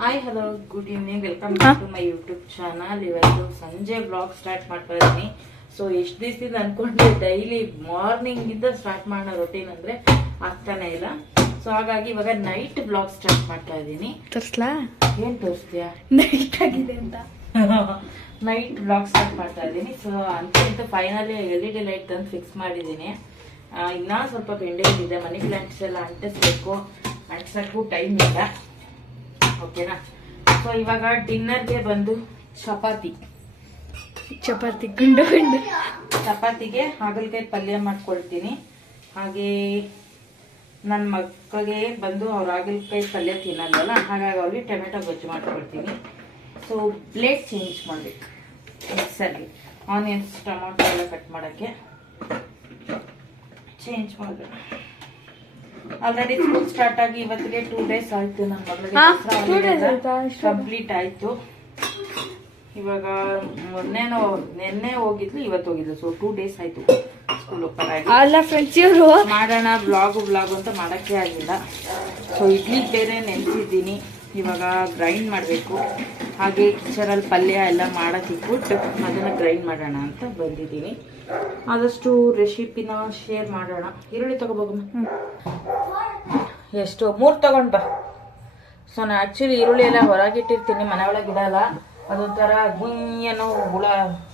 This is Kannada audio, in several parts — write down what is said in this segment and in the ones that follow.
Hi hello good evening welcome back to my YouTube channel. ಇವತ್ತು ಸಂಜೆ ಬ್ಲಾಗ್ ಸ್ಟಾರ್ಟ್ ಮಾಡ್ತಾ ಇದ್ದೀನಿ. ಸೊ ಎಷ್ಟು ದಿವಸದಿಂದ ಅನ್ಕೊಂಡೆ ಡೈಲಿ ಮಾರ್ನಿಂಗ್ ಇಂದ ಸ್ಟಾರ್ಟ್ ಮಾಡೋ ರೊಟೀನ್ ಅಂದ್ರೆ ಆಗ್ತಾನೆ ಇಲ್ಲ. ಸೊ ಹಾಗಾಗಿ ಇವಾಗ ನೈಟ್ ಬ್ಲಾಗ್ ಸ್ಟಾರ್ಟ್ ಮಾಡ್ತಾ ಇದ್ದೀನಿ. ತೋರ್ಸ್ಲಾ? ಏನ್ ತೋರಿಸ್ತೀಯಾ? ನೈಟ್ ಆಗಿದೆ ಅಂತ ನೈಟ್ ಬ್ಲಾಗ್ ಸ್ಟಾರ್ಟ್ ಮಾಡ್ತಾ ಇದ್ದೀನಿ. ಸೊ ಅಂತ ಫೈನಲಿ LED ಲೈಟ್ ತಂದು ಫಿಕ್ಸ್ ಮಾಡಿದ್ದೀನಿ. ಇನ್ನ ಸ್ವಲ್ಪ ಪೆಂಡಿಂಗ್ ಇದೆ, ಮನಿ ಪ್ಲಾಂಟ್ಸ್ ಎಲ್ಲ ಅಂಟಿಸ್ಬೇಕು, ಅಂಟಿಸಕ್ಕೂ ಟೈಮ್ ಇಲ್ಲ. ಓಕೆನಾ? ಸೊ ಇವಾಗ ಡಿನ್ನರ್ಗೆ ಬಂದು ಚಪಾತಿ ಗುಂಡು ಚಪಾತಿಗೆ ಹಾಗಲಕಾಯಿ ಪಲ್ಯ ಮಾಡ್ಕೊಳ್ತೀನಿ. ಹಾಗೆ ನನ್ನ ಮಕ್ಕಳಿಗೆ ಬಂದು ಅವ್ರು ಹಾಗಲಕಾಯಿ ಪಲ್ಯ ತಿನ್ನಲ್ಲ, ಹಾಗಾಗಿ ಅವ್ರಿಗೆ ಟೊಮೆಟೊ ಗೊಜ್ಜು ಮಾಡ್ಕೊಳ್ತೀನಿ. ಸೊ ಪ್ಲೇಟ್ ಚೇಂಜ್ ಮಾಡಬೇಕು, ಮಿಕ್ಸರ್ಗೆ ಆನಿಯನ್ಸ್ ಟೊಮೊಟೊ ಎಲ್ಲ ಕಟ್ ಮಾಡೋಕ್ಕೆ ಚೇಂಜ್ ಮಾಡಬೇಕು. ಆಲ್ರೆಡಿ ಸ್ಕೂಲ್ ಸ್ಟಾರ್ಟ್ ಆಗಿ ಇವತ್ತಿಗೆ 2 days ಆಯ್ತು. ನನ್ನ ಮಗಳಿಗೆ ಕಂಪ್ಲೀಟ್ ಆಯ್ತು. ಇವಾಗ ನಿನ್ನೆ ಹೋಗಿದ್ಲು, ಇವತ್ತು ಹೋಗಿದ್ಲು. ಸೊ 2 days ಆಯ್ತು ಸ್ಕೂಲ್ ಓಪನ್ ಆಗಿ. ಮಾಡೋಣ ಬ್ಲಾಗ್ ಅಂತ ಮಾಡಕ್ಕೆ ಆಗಿಲ್ಲ. ಸೊ ಇಡ್ಲಿ ಬೇರೆ ನೆನೆಸಿದ್ದೀನಿ, ಇವಾಗ ಗ್ರೈಂಡ್ ಮಾಡಬೇಕು. ಹಾಗೆ ಕಿಚನಲ್ಲಿ ಪಲ್ಯ ಎಲ್ಲ ಮಾಡೋಕ್ಕಿಟ್ಬಿಟ್ಟು ಅದನ್ನು ಗ್ರೈಂಡ್ ಮಾಡೋಣ ಅಂತ ಬಂದಿದ್ದೀನಿ. ಆದಷ್ಟು ರೆಸಿಪಿನ ಶೇರ್ ಮಾಡೋಣ. ಈರುಳ್ಳಿ ತಗೋಬೇಕು, ಎಷ್ಟು 3 ತಗೊಂಡ್ ಬಾ. ಸೊ ನಾನು ಆ್ಯಕ್ಚುಲಿ ಈರುಳ್ಳಿ ಎಲ್ಲ ಹೊರಗಿಟ್ಟಿರ್ತೀನಿ, ಮನೆ ಒಳಗೆ ಇಡಲ್ಲ. ಅದೊಂಥರ ಗುಂಯನೋ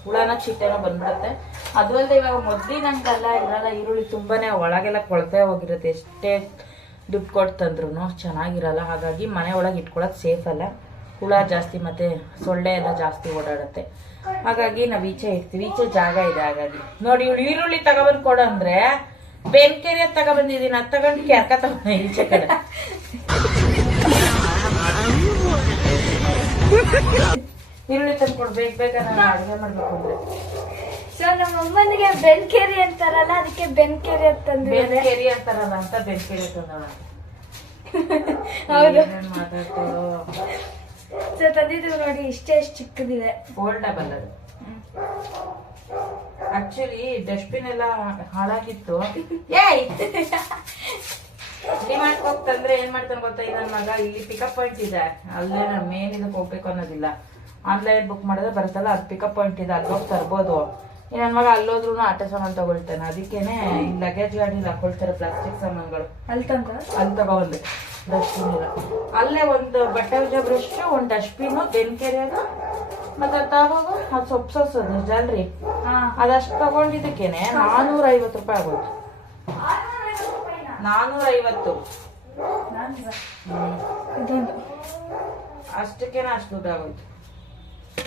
ಹುಳನ ಚೀಟನೋ ಬಂದ್ಬಿಡುತ್ತೆ. ಅದು ಅಲ್ಲದೆ ಇವಾಗ ಮೊದಲಿನಂಗೆಲ್ಲ ಇರಲ್ಲ, ಈರುಳ್ಳಿ ತುಂಬಾನೇ ಒಳಗೆಲ್ಲ ಕೊಳತೆ ಹೋಗಿರುತ್ತೆ. ಎಷ್ಟೇ ದುಡ್ಡು ಕೊಟ್ಟು ತಂದ್ರೂ ಚೆನ್ನಾಗಿರಲ್ಲ. ಹಾಗಾಗಿ ಮನೆ ಒಳಗೆ ಇಟ್ಕೊಳ್ಳೋದು ಸೇಫ್ ಅಲ್ಲ, ಹುಳ ಜಾಸ್ತಿ ಮತ್ತೆ ಸೊಳ್ಳೆ ಎಲ್ಲ ಜಾಸ್ತಿ ಓಡಾಡುತ್ತೆ. ಹಾಗಾಗಿ ನಾವು ಈಚೆ ಇಡ್ತೀವಿ, ಈಚೆ ಜಾಗ ಇದೆ. ಹಾಗಾಗಿ ನೋಡಿ, ಇವಳು ಈರುಳ್ಳಿ ತಗೊಬಂದು ಕೊಡು ಅಂದ್ರೆ ಬೆನ್ಕೆರೆ ತಗೊಬಂದಿದ್ದೀನಿ, ಅದು ತಗೊಂಡು ಕೆರ್ಕ ತಗೊಂಡ ಈಚೆ ಕಡೆ. ಈರುಳ್ಳಿ ತಂದು ಕೊಡು ಬೇಗ ನಾನು ಅಡುಗೆ ಮಾಡ್ಬೇಕು ಅಂದ್ರೆ. ಸೊ ನಮ್ಮ ಅಮ್ಮನಿಗೆ ಬೆನ್ಕೇರಿ ಅಂತಾರಲ್ಲ, ಅದಕ್ಕೆ ಬೆನ್ಕೇರಿ ಅಂತಂದ್ರೆ ಬೆನ್ಕೇರಿ ಅಂತಾರಲ್ಲ ಅಂತ ಬೆನ್ಕೇರಿ ತಂದಳ. ಹೌದು, ಮಾತಾಡ್ತಾರೋ. ಸೊ ತಂದಿದ್ದು ನೋಡಿ, ಇಷ್ಟೇ ಚಿಕ್ಕದಿದೆ, ಫೋಲ್ಡಬಲ್ ಅದು. ಆಕ್ಚುಲಿ ಡಸ್ಟ್ಬಿನ್ ಎಲ್ಲ ಹಾಳಾಗಿತ್ತು. ಡಿಮಾರ್ಟ್ ಹೋಗ್ತಂದ್ರೆ ಏನ್ ಮಾಡ್ತಾನೆ ಗೊತ್ತಾ, ನನ್ನ ಮಗ ಇಲ್ಲಿ ಪಿಕಪ್ ಪಾಯಿಂಟ್ ಇದೆ, ಅಲ್ಲೇ ನಾನು ಮೇನ್ ಇದಕ್ಕೆ ಹೋಗ್ಬೇಕು ಅನ್ನೋದಿಲ್ಲ. ಆನ್ಲೈನ್ ಬುಕ್ ಮಾಡಿದ್ರೆ ಬರುತ್ತಲ್ಲ, ಅದು ಪಿಕಪ್ ಪಾಯಿಂಟ್ ಇದೆ, ಅಲ್ಲಿ ಹೋಗಿ ತರ್ಬೋದು. ನನ್ನ ಮಗ ಅಲ್ಲೋದ್ರೂ ಆಟೋ ಸಾಮಾನು ತಗೊಳ್ತಾನೆ. ಅದಕ್ಕೇನೆ ಲಗೇಜ್ ಗಾಡಿಲಿ ಹಾಕೊಳ್ತಾರೆ ಪ್ಲಾಸ್ಟಿಕ್ ಸಾಮಾನುಗಳು. ಅಲ್ಲಿ ತಗೊಂಡೆ ಡಸ್ಟ್ಬಿನ್ ಇಲ್ಲ. ಅಲ್ಲೇ ಒಂದು ಬಟ್ಟೆ ಉಜ್ಜೋ ಬ್ರಷ್, ಒಂದು ಡಸ್ಟ್ಬಿನ್, ಬೆನ್ಕೆರೆಯೋದು, ಮತ್ತೆ ಅದು ತಗೋದು, ಅದು ಸೊಪ್ಪು ಸೋಸೋದು ಜಲ್ರಿ, ಅದಷ್ಟು ತಗೊಂಡಿದ್ದಕ್ಕೇನೆ 450 ರೂಪಾಯಿ ಆಗೋದು. 450 ಅಷ್ಟಕ್ಕೇನೆ ಅಷ್ಟು ದುಡ್ಡು ಆಗೋಯ್ತು.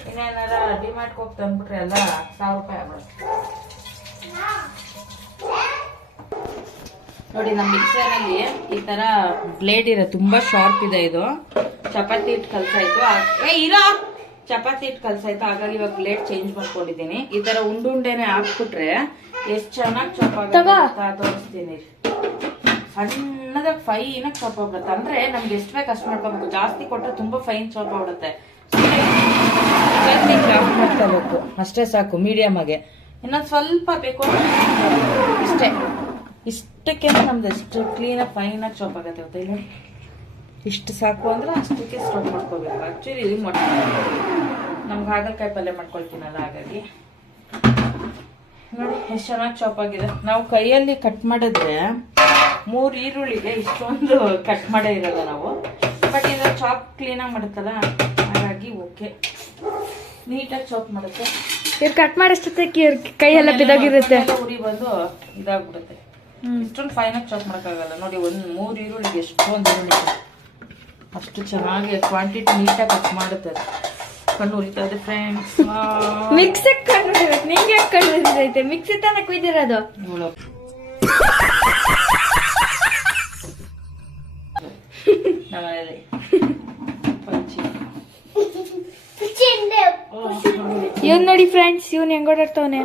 ಇನ್ನೇನಾರ ಡಿಮಾರ್ಟ್ಗೆ ಹೋಗಿ ತಂದ್ಬಿಟ್ರೆ ಎಲ್ಲ 1000 ರೂಪಾಯಿ ಆಗೋದು. ನೋಡಿ, ನಮ್ಮ ಮಿಕ್ಸರಲ್ಲಿ ಈ ತರ ಬ್ಲೇಡ್ ಇದೆ, ತುಂಬಾ ಶಾರ್ಪ್ ಇದೆ. ಇದು ಚಪಾತಿ ಹಿಟ್ಟು ಕಲ್ಸಾಯ್ತು, ಚಪಾತಿ ಹಿಟ್ಟು ಕಲ್ಸಾಯ್ತು. ಹಾಗಾಗಿ ಇವಾಗ ಬ್ಲೇಡ್ ಚೇಂಜ್ ಮಾಡ್ಕೊಂಡಿದ್ದೀನಿ. ಈ ತರ ಉಂಡುಂಡೆನೆ ಹಾಕ್ಬಿಟ್ರೆ ಎಷ್ಟು ಚೆನ್ನಾಗಿ ಚಾಪ್ ಆಗುತ್ತೆ ತೋರಿಸ್ತೀನಿ. ಸಣ್ಣದಾಗಿ ಫೈನಾಗಿ ಚಾಪ್ ಆಗ್ಬಿಡುತ್ತೆ. ಅಂದ್ರೆ ನಮ್ಗೆ ಎಷ್ಟು ಬೇಕು ಅಷ್ಟು ಮಾಡ್ಕೋಬೇಕು, ಜಾಸ್ತಿ ಕೊಟ್ಟರೆ ತುಂಬಾ ಫೈನ್ ಚಾಪ್ ಆಗ್ಬಿಡುತ್ತೆ. ಮಾಡ್ಕೋಬೇಕು ಅಷ್ಟೇ ಸಾಕು, ಮೀಡಿಯಮ್ ಆಗಿ. ಇನ್ನೊಂದು ಸ್ವಲ್ಪ ಬೇಕು ಇಷ್ಟೇ, ಇಷ್ಟಕ್ಕೆ ನಮ್ದು ಎಷ್ಟು ಕ್ಲೀನಾಗಿ ಫೈನಾಗಿ ಚಾಪ್ ಆಗುತ್ತೆ ಗೊತ್ತಾ. ಇಲ್ಲ ಇಷ್ಟು ಸಾಕು ಅಂದ್ರೆ ಅಷ್ಟಕ್ಕೆ ಸ್ಟಾಪ್ ಮಾಡ್ಕೋಬೇಕು. ಆಕ್ಚುಲಿ ನಮ್ಗೆ ಹಾಗಲಕಾಯಿ ಪಲ್ಯ ಮಾಡ್ಕೊಳ್ತೀನಲ್ಲ, ಹಾಗಾಗಿ ನೋಡಿ ಎಷ್ಟು ಚೆನ್ನಾಗಿ ಚಾಪ್ ಆಗಿದೆ. ನಾವು ಕೈಯಲ್ಲಿ ಕಟ್ ಮಾಡಿದ್ರೆ 3 ಈರುಳ್ಳಿಗೆ ಇಷ್ಟೊಂದು ಕಟ್ ಮಾಡೇ ಇರಲ್ಲ ನಾವು. ಬಟ್ ಇದು ಚಾಪ್ ಕ್ಲೀನಾಗಿ ಮಾಡುತ್ತಲ್ಲ, ಹಾಗಾಗಿ ಓಕೆ, ನೀಟಾಗಿ ಚಾಪ್ ಮಾಡುತ್ತೆ. ಇವ್ರು ಕಟ್ ಮಾಡೋಷ್ಟೊತ್ತಿಗೆ ಕೈ ಎಲ್ಲ ಬಿದ್ದೋಗಿರುತ್ತೆ, ಉರಿ ಬಂದು ಇದಾಗ್ಬಿಡುತ್ತೆ. ಇಷ್ಟೊಂದು ಫೈನಾಗಿ ಚಾಪ್ ಮಾಡೋಕ್ಕಾಗಲ್ಲ. ನೋಡಿ, 3 ಈರುಳ್ಳಿಗೆ ಎಷ್ಟೊಂದು ಈರುಳ್ಳಿ, ಅಷ್ಟು ಚೆನ್ನಾಗಿ ಕ್ವಾಂಟಿಟಿ ನೀಟಾಗಿ ಕಟ್ ಮಾಡುತ್ತೆ. ಕಣ್ಣು ಉರಿತಾ ಇದೆ ಫ್ರೆಂಡ್ಸ್. ಮಿಕ್ಸಿ ಕಣ್ಣು ನಿಂಗೆ ಯಾಕೆ ಕಣ್ಣು ಉರಿತೈತೆ? ಮಿಕ್ಸಿ ತಾನೇ ಕುಯ್ದಿರೋದು. ನಮ್ಮನೇಲಿ ಇವನ್ ನೋಡಿ ಫ್ರೆಂಡ್ಸ್, ಇವನ್ ಹೆಂಗ್ ಓಡಾಡ್ತವನೆ,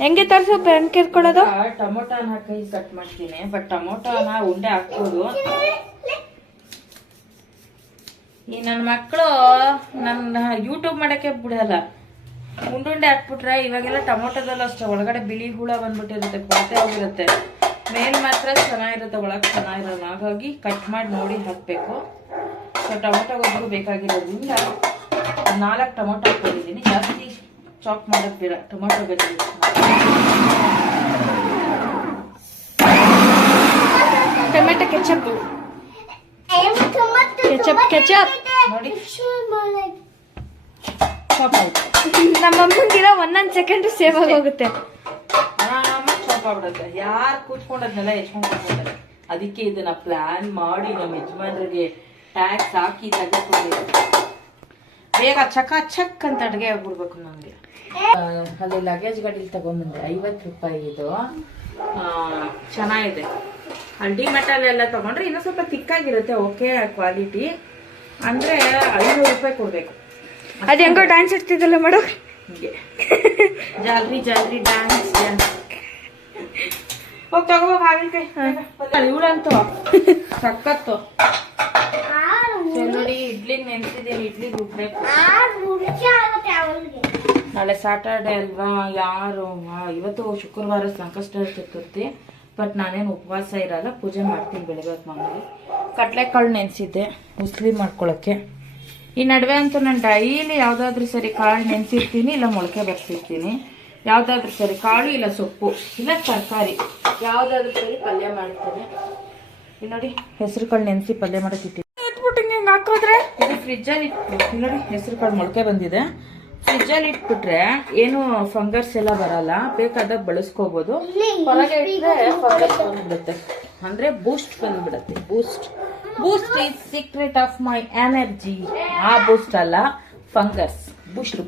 ಹೆಂಗೆ ತರ್ಸೋ ಬೆನ್ ಕೇರ್ಕೊಳ್ಳೋದು. ಟೊಮೊಟೊನ ಹಾಕಿ ಕಟ್ ಮಾಡ್ತೀನಿ, ಬಟ್ ಟೊಮೊಟೊನ ಉಂಡೆ ಹಾಕ್ಬೋದು. ಈ ನನ್ನ ಮಕ್ಕಳು ನನ್ನ ಯೂಟ್ಯೂಬ್ ಮಾಡಕ್ಕೆ ಬಿಡಲ್ಲ. ಉಂಡುಂಡೆ ಹಾಕ್ಬಿಟ್ರೆ ಇವಾಗೆಲ್ಲ ಟೊಮೊಟೊದಲ್ಲ ಅಷ್ಟೇ, ಒಳಗಡೆ ಬಿಳಿ ಹುಳ ಬಂದ್ಬಿಟ್ಟಿರುತ್ತೆ, ಕೊಳತೆ ಹೋಗಿರುತ್ತೆ. ಮೇಲ್ ಮಾತ್ರ ಚೆನ್ನಾಗಿರುತ್ತೆ, ಒಳಗೆ ಚೆನ್ನಾಗಿರಲ್ಲ. ಹಾಗಾಗಿ ಕಟ್ ಮಾಡಿ ನೋಡಿ ಹಾಕಬೇಕು. ಸೊ ಟೊಮೊಟೊ ಗೊಜ್ಜಿಗೂ ಬೇಕಾಗಿರೋದ್ರಿಂದ 4 ಟೊಮೊಟೊ ಹಾಕೊಂಡಿದ್ದೀನಿ. ಜಾಸ್ತಿ ಚಾಪ್ ಮಾಡೋದು ಬೇಡ, ಟೊಮೊಟೊ ಗೊಜ್ಜು. ಟೊಮೆಟೊ ಕೆಚಪ್ ಕೆಚಪ್ ಕೆಚಪ್ ನೋಡಿ ಚಾಪ್ ಆಯ್ತು. ನಮ್ಮ ಅಮ್ಮಂಗಿರೋ 1 ಸೆಕೆಂಡ್ ಸೇವ್ ಆಗೋಗುತ್ತೆ. ಆರಾಮಾಗಿ ಚಾಪ್ ಆಗ್ಬಿಡುತ್ತೆ. ಯಾರು ಕೂತ್ಕೊಂಡದ್ನೆಲ್ಲ ಹೆಚ್ಕೊಂಡ್ಬಿಡ್ತಾರೆ. ಅದಕ್ಕೆ ಇದನ್ನ ಪ್ಲಾನ್ ಮಾಡಿ ನಮ್ಮ ಯಜಮಾನ್ರಿಗೆ ಟ್ಯಾಕ್ಸ್ ಹಾಕಿ ತೆಗೆದುಕೊಂಡು ಬೇಗ ಚಕ ಚಕ್ ಅಂತ ಅಡುಗೆ ಆಗ್ಬಿಡ್ಬೇಕು ನನಗೆ. ಅಲ್ಲಿ ಲಗೇಜ್ ಗಾಡಿಲಿ ತಗೊಂಡ್ಬಂದೆ, 50 ರೂಪಾಯಿ ಇದು. ಚೆನ್ನಾಗಿದೆ. ಹಳ್ಳಿ ಮೆಟಲ್ ಎಲ್ಲ ತಗೊಂಡ್ರೆ ಇನ್ನೂ ಸ್ವಲ್ಪ ತಿಕ್ಕಾಗಿರುತ್ತೆ. ಓಕೆ ಕ್ವಾಲಿಟಿ ಅಂದ್ರೆ 500 ರೂಪಾಯಿ ಕೊಡ್ಬೇಕು. ಅದು ಹೆಂಗೋ ಡ್ಯಾನ್ಸ್ ಇಡ್ತಿದ್ದಲ್ಲ ಮಾಡೋ ಹೀಗೆ ಜಾಲ್ರಿ ಜಾಲ್ರಿ ಡ್ಯಾನ್ಸ್ ಹೋಗಿ ತಗೋಬೇಕು. ಹಾಗಲ್ಕಾಯಿ ಇವಳಂತೂ ಸಕ್ಕತ್ತು. ನೋಡಿ ಇಡ್ಲಿ ನೆನ್ಸಿದ್ದೀನಿ, ಇಡ್ಲಿ ರುಬ್ಬೇಕು. ನಾಳೆ ಸ್ಯಾಟರ್ಡೆ ಅಲ್ವಾ, ಯಾರು ಇವತ್ತು ಶುಕ್ರವಾರ ಸಂಕಷ್ಟ ಚತುರ್ಥಿ. ಬಟ್ ನಾನೇನು ಉಪವಾಸ ಇರಲ್ಲ, ಪೂಜೆ ಮಾಡ್ತೀನಿ ಬೆಳಗ್ಗೆ ಮಾಮೂಲಿ. ಕಡಲೆಕಾಳು ನೆನೆಸಿದ್ದೆ ಉಸ್ಲಿ ಮಾಡ್ಕೊಳಕ್ಕೆ. ಈ ನಡುವೆ ಅಂತೂ ನಾನು ಡೈಲಿ ಯಾವ್ದಾದ್ರು ಸರಿ ಕಾಳು ನೆನೆಸಿರ್ತೀನಿ, ಇಲ್ಲ ಮೊಳಕೆ ಬರ್ಸಿರ್ತೀನಿ. ಯಾವ್ದಾದ್ರು ಸರಿ ಕಾಳು ಇಲ್ಲ ಸೊಪ್ಪು ಇಲ್ಲ ತರಕಾರಿ ಯಾವ್ದಾದ್ರು ಸರಿ ಪಲ್ಯ ಮಾಡ್ತೇನೆ. ಇಲ್ಲಿ ನೋಡಿ ಹೆಸರು ಕಾಳು ನೆನೆಸಿ ಪಲ್ಯ ಮಾಡೋಕ್ಕಿಟ್ಟಿದ್ದೀನಿ. ಹಾಕೋದ್ರೆ ಇದು ಫ್ರಿಜ್ಜಲ್ಲಿ ಇಟ್ಟು ನೋಡಿ ಹೆಸರು ಕಾಳು ಮೊಳಕೆ ಬಂದಿದೆ. ಫ್ರಿಜ್ಜಲ್ಲಿ ಇಟ್ಬಿಟ್ರೆ ಏನು ಫಂಗಸ್ ಎಲ್ಲ ಬರಲ್ಲ, ಬೇಕಾದಾಗ ಬಳಸ್ಕೋಬಹುದು. ಹೊರಗೆ ಇಟ್ಟರೆ ಫಂಗಸ್ ಬಂದ್ಬಿಡುತ್ತೆ, ಅಂದ್ರೆ ಬೂಸ್ಟ್ ಬಂದ್ಬಿಡುತ್ತೆ. Boost is secret of my energy. ಆ ಬೂಸ್ಟ್ ಅಲ್ಲ, ಫಂಗಸ್ ಬೂಸ್ಟ್.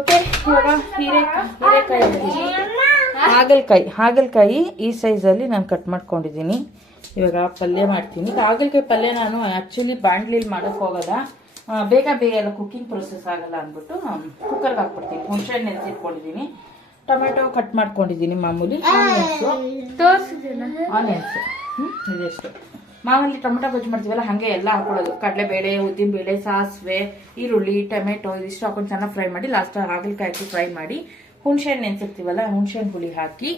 ಓಕೆ, ಇವಾಗ ಹೀರೆಕಾಯಿ ಹಾಗಲಕಾಯಿ ಈ ಸೈಜಲ್ಲಿ ನಾನು ಕಟ್ ಮಾಡ್ಕೊಂಡಿದ್ದೀನಿ. ಇವಾಗ ಪಲ್ಯ ಮಾಡ್ತೀನಿ. ಹಾಗಲಕಾಯಿ ಪಲ್ಯ ನಾನು ಆಕ್ಚುಲಿ ಬಾಂಡ್ಲಿಲಿ ಮಾಡೋಕೆ ಹೋಗಲ್ಲ, ಬೇಗ ಎಲ್ಲ ಕುಕ್ಕಿಂಗ್ ಪ್ರೊಸೆಸ್ ಆಗಲ್ಲ ಅಂದ್ಬಿಟ್ಟು ಕುಕ್ಕರ್ಗೆ ಹಾಕ್ಬಿಡ್ತೀನಿ. ಹುಣಸೆ ನೆನೆಸಿಟ್ಕೊಂಡಿದ್ದೀನಿ, ಟೊಮೆಟೊ ಕಟ್ ಮಾಡ್ಕೊಂಡಿದ್ದೀನಿ, ಮಾಮೂಲಿ ಆನಿಯನ್ಸ್ ಇದೆಷ್ಟು. ಮಾಮೂಲಿ ಟೊಮೆಟೊ ಗೊಜ್ಜು ಮಾಡ್ತೀವಲ್ಲ ಹಾಗೆ ಎಲ್ಲ ಹಾಕೊಳ್ಳೋದು. ಕಡಲೆಬೇಳೆ, ಉದ್ದಿನಬೇಳೆ, ಸಾಸಿವೆ, ಈರುಳ್ಳಿ, ಟೊಮೆಟೊ ಇದಿಷ್ಟು ಹಾಕೊಂಡು ಚೆನ್ನಾಗಿ ಫ್ರೈ ಮಾಡಿ ಲಾಸ್ಟ್ ಹಾಗಲಕಾಯಿ ಹಾಕಿ ಫ್ರೈ ಮಾಡಿ ಹುಣಸೆ ಹಣ್ಣು ನೆನೆಸಿರ್ತೀವಲ್ಲ ಹುಣಸೆ ಹಣ್ಣು ಹುಳಿ ಹಾಕಿ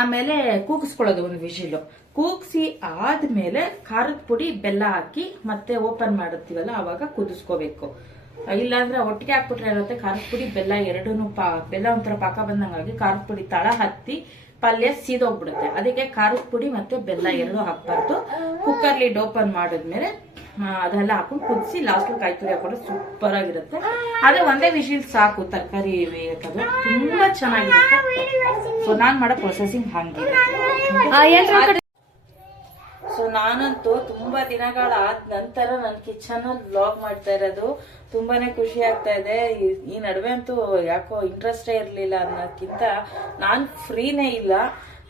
ಆಮೇಲೆ ಕೂಗಿಸ್ಕೊಳ್ಳೋದು. ಒಂದು ವಿಷಿಲು ಕೂಗಿಸಿ ಆದ್ಮೇಲೆ ಖಾರದ ಪುಡಿ ಬೆಲ್ಲ ಹಾಕಿ ಮತ್ತೆ ಓಪನ್ ಮಾಡುತ್ತೀವಲ್ಲ ಅವಾಗ ಕುದಿಸ್ಕೋಬೇಕು. ಇಲ್ಲಾಂದ್ರೆ ಒಟ್ಟಿಗೆ ಹಾಕ್ಬಿಟ್ರೆ ಇರುತ್ತೆ ಖಾರದ ಪುಡಿ ಬೆಲ್ಲ ಎರಡೂ ಬೆಲ್ಲ ಒಂಥರ ಪಾಕ ಬಂದಂಗಾಗಿ ಖಾರದ ಪುಡಿ ತಳ ಹತ್ತಿ ಪಲ್ಯ ಸೀದೋಗ್ಬಿಡುತ್ತೆ. ಅದಕ್ಕೆ ಖಾರದ ಪುಡಿ ಮತ್ತೆ ಬೆಲ್ಲ ಎರಡೂ ಹಾಕ್ಬಾರ್ದು. ಕುಕ್ಕರ್ ಲಿಡ್ ಓಪನ್ ಮಾಡಿದ್ಮೇಲೆ ಅದೆಲ್ಲ ಹಾಕೊಂಡು ಕುದಿಸಿ ಲಾಸ್ಟ್ ಕಾಯಿ ತುರಿ ಹಾಕೊಂಡ್ರೆ ಸೂಪರ್ ಆಗಿರುತ್ತೆ. ಆದ್ರೆ ಒಂದೇ ವಿಷಿಲ್ ಸಾಕು ತರಕಾರಿ ಬೇಕದು, ತುಂಬಾ ಚೆನ್ನಾಗಿರುತ್ತೆ. ಸೊ ನಾನ್ ಮಾಡೋ ಪ್ರೊಸೆಸಿಂಗ್ ಹಂಗಿದೆ. ಸೊ ನಾನಂತೂ ತುಂಬಾ ದಿನಗಳಾದ ನಂತರ ನನ್ನ ಕಿಚನ್ ಅಲ್ಲಿ ವ್ಲಾಗ್ ಮಾಡ್ತಾ ಇರೋದು ತುಂಬಾನೇ ಖುಷಿ ಆಗ್ತಾ ಇದೆ. ಈ ನಡುವೆ ಅಂತೂ ಯಾಕೋ ಇಂಟ್ರೆಸ್ಟೇ ಇರ್ಲಿಲ್ಲ ಅನ್ನೋದಕ್ಕಿಂತ ನಾನು ಫ್ರೀನೇ ಇಲ್ಲ.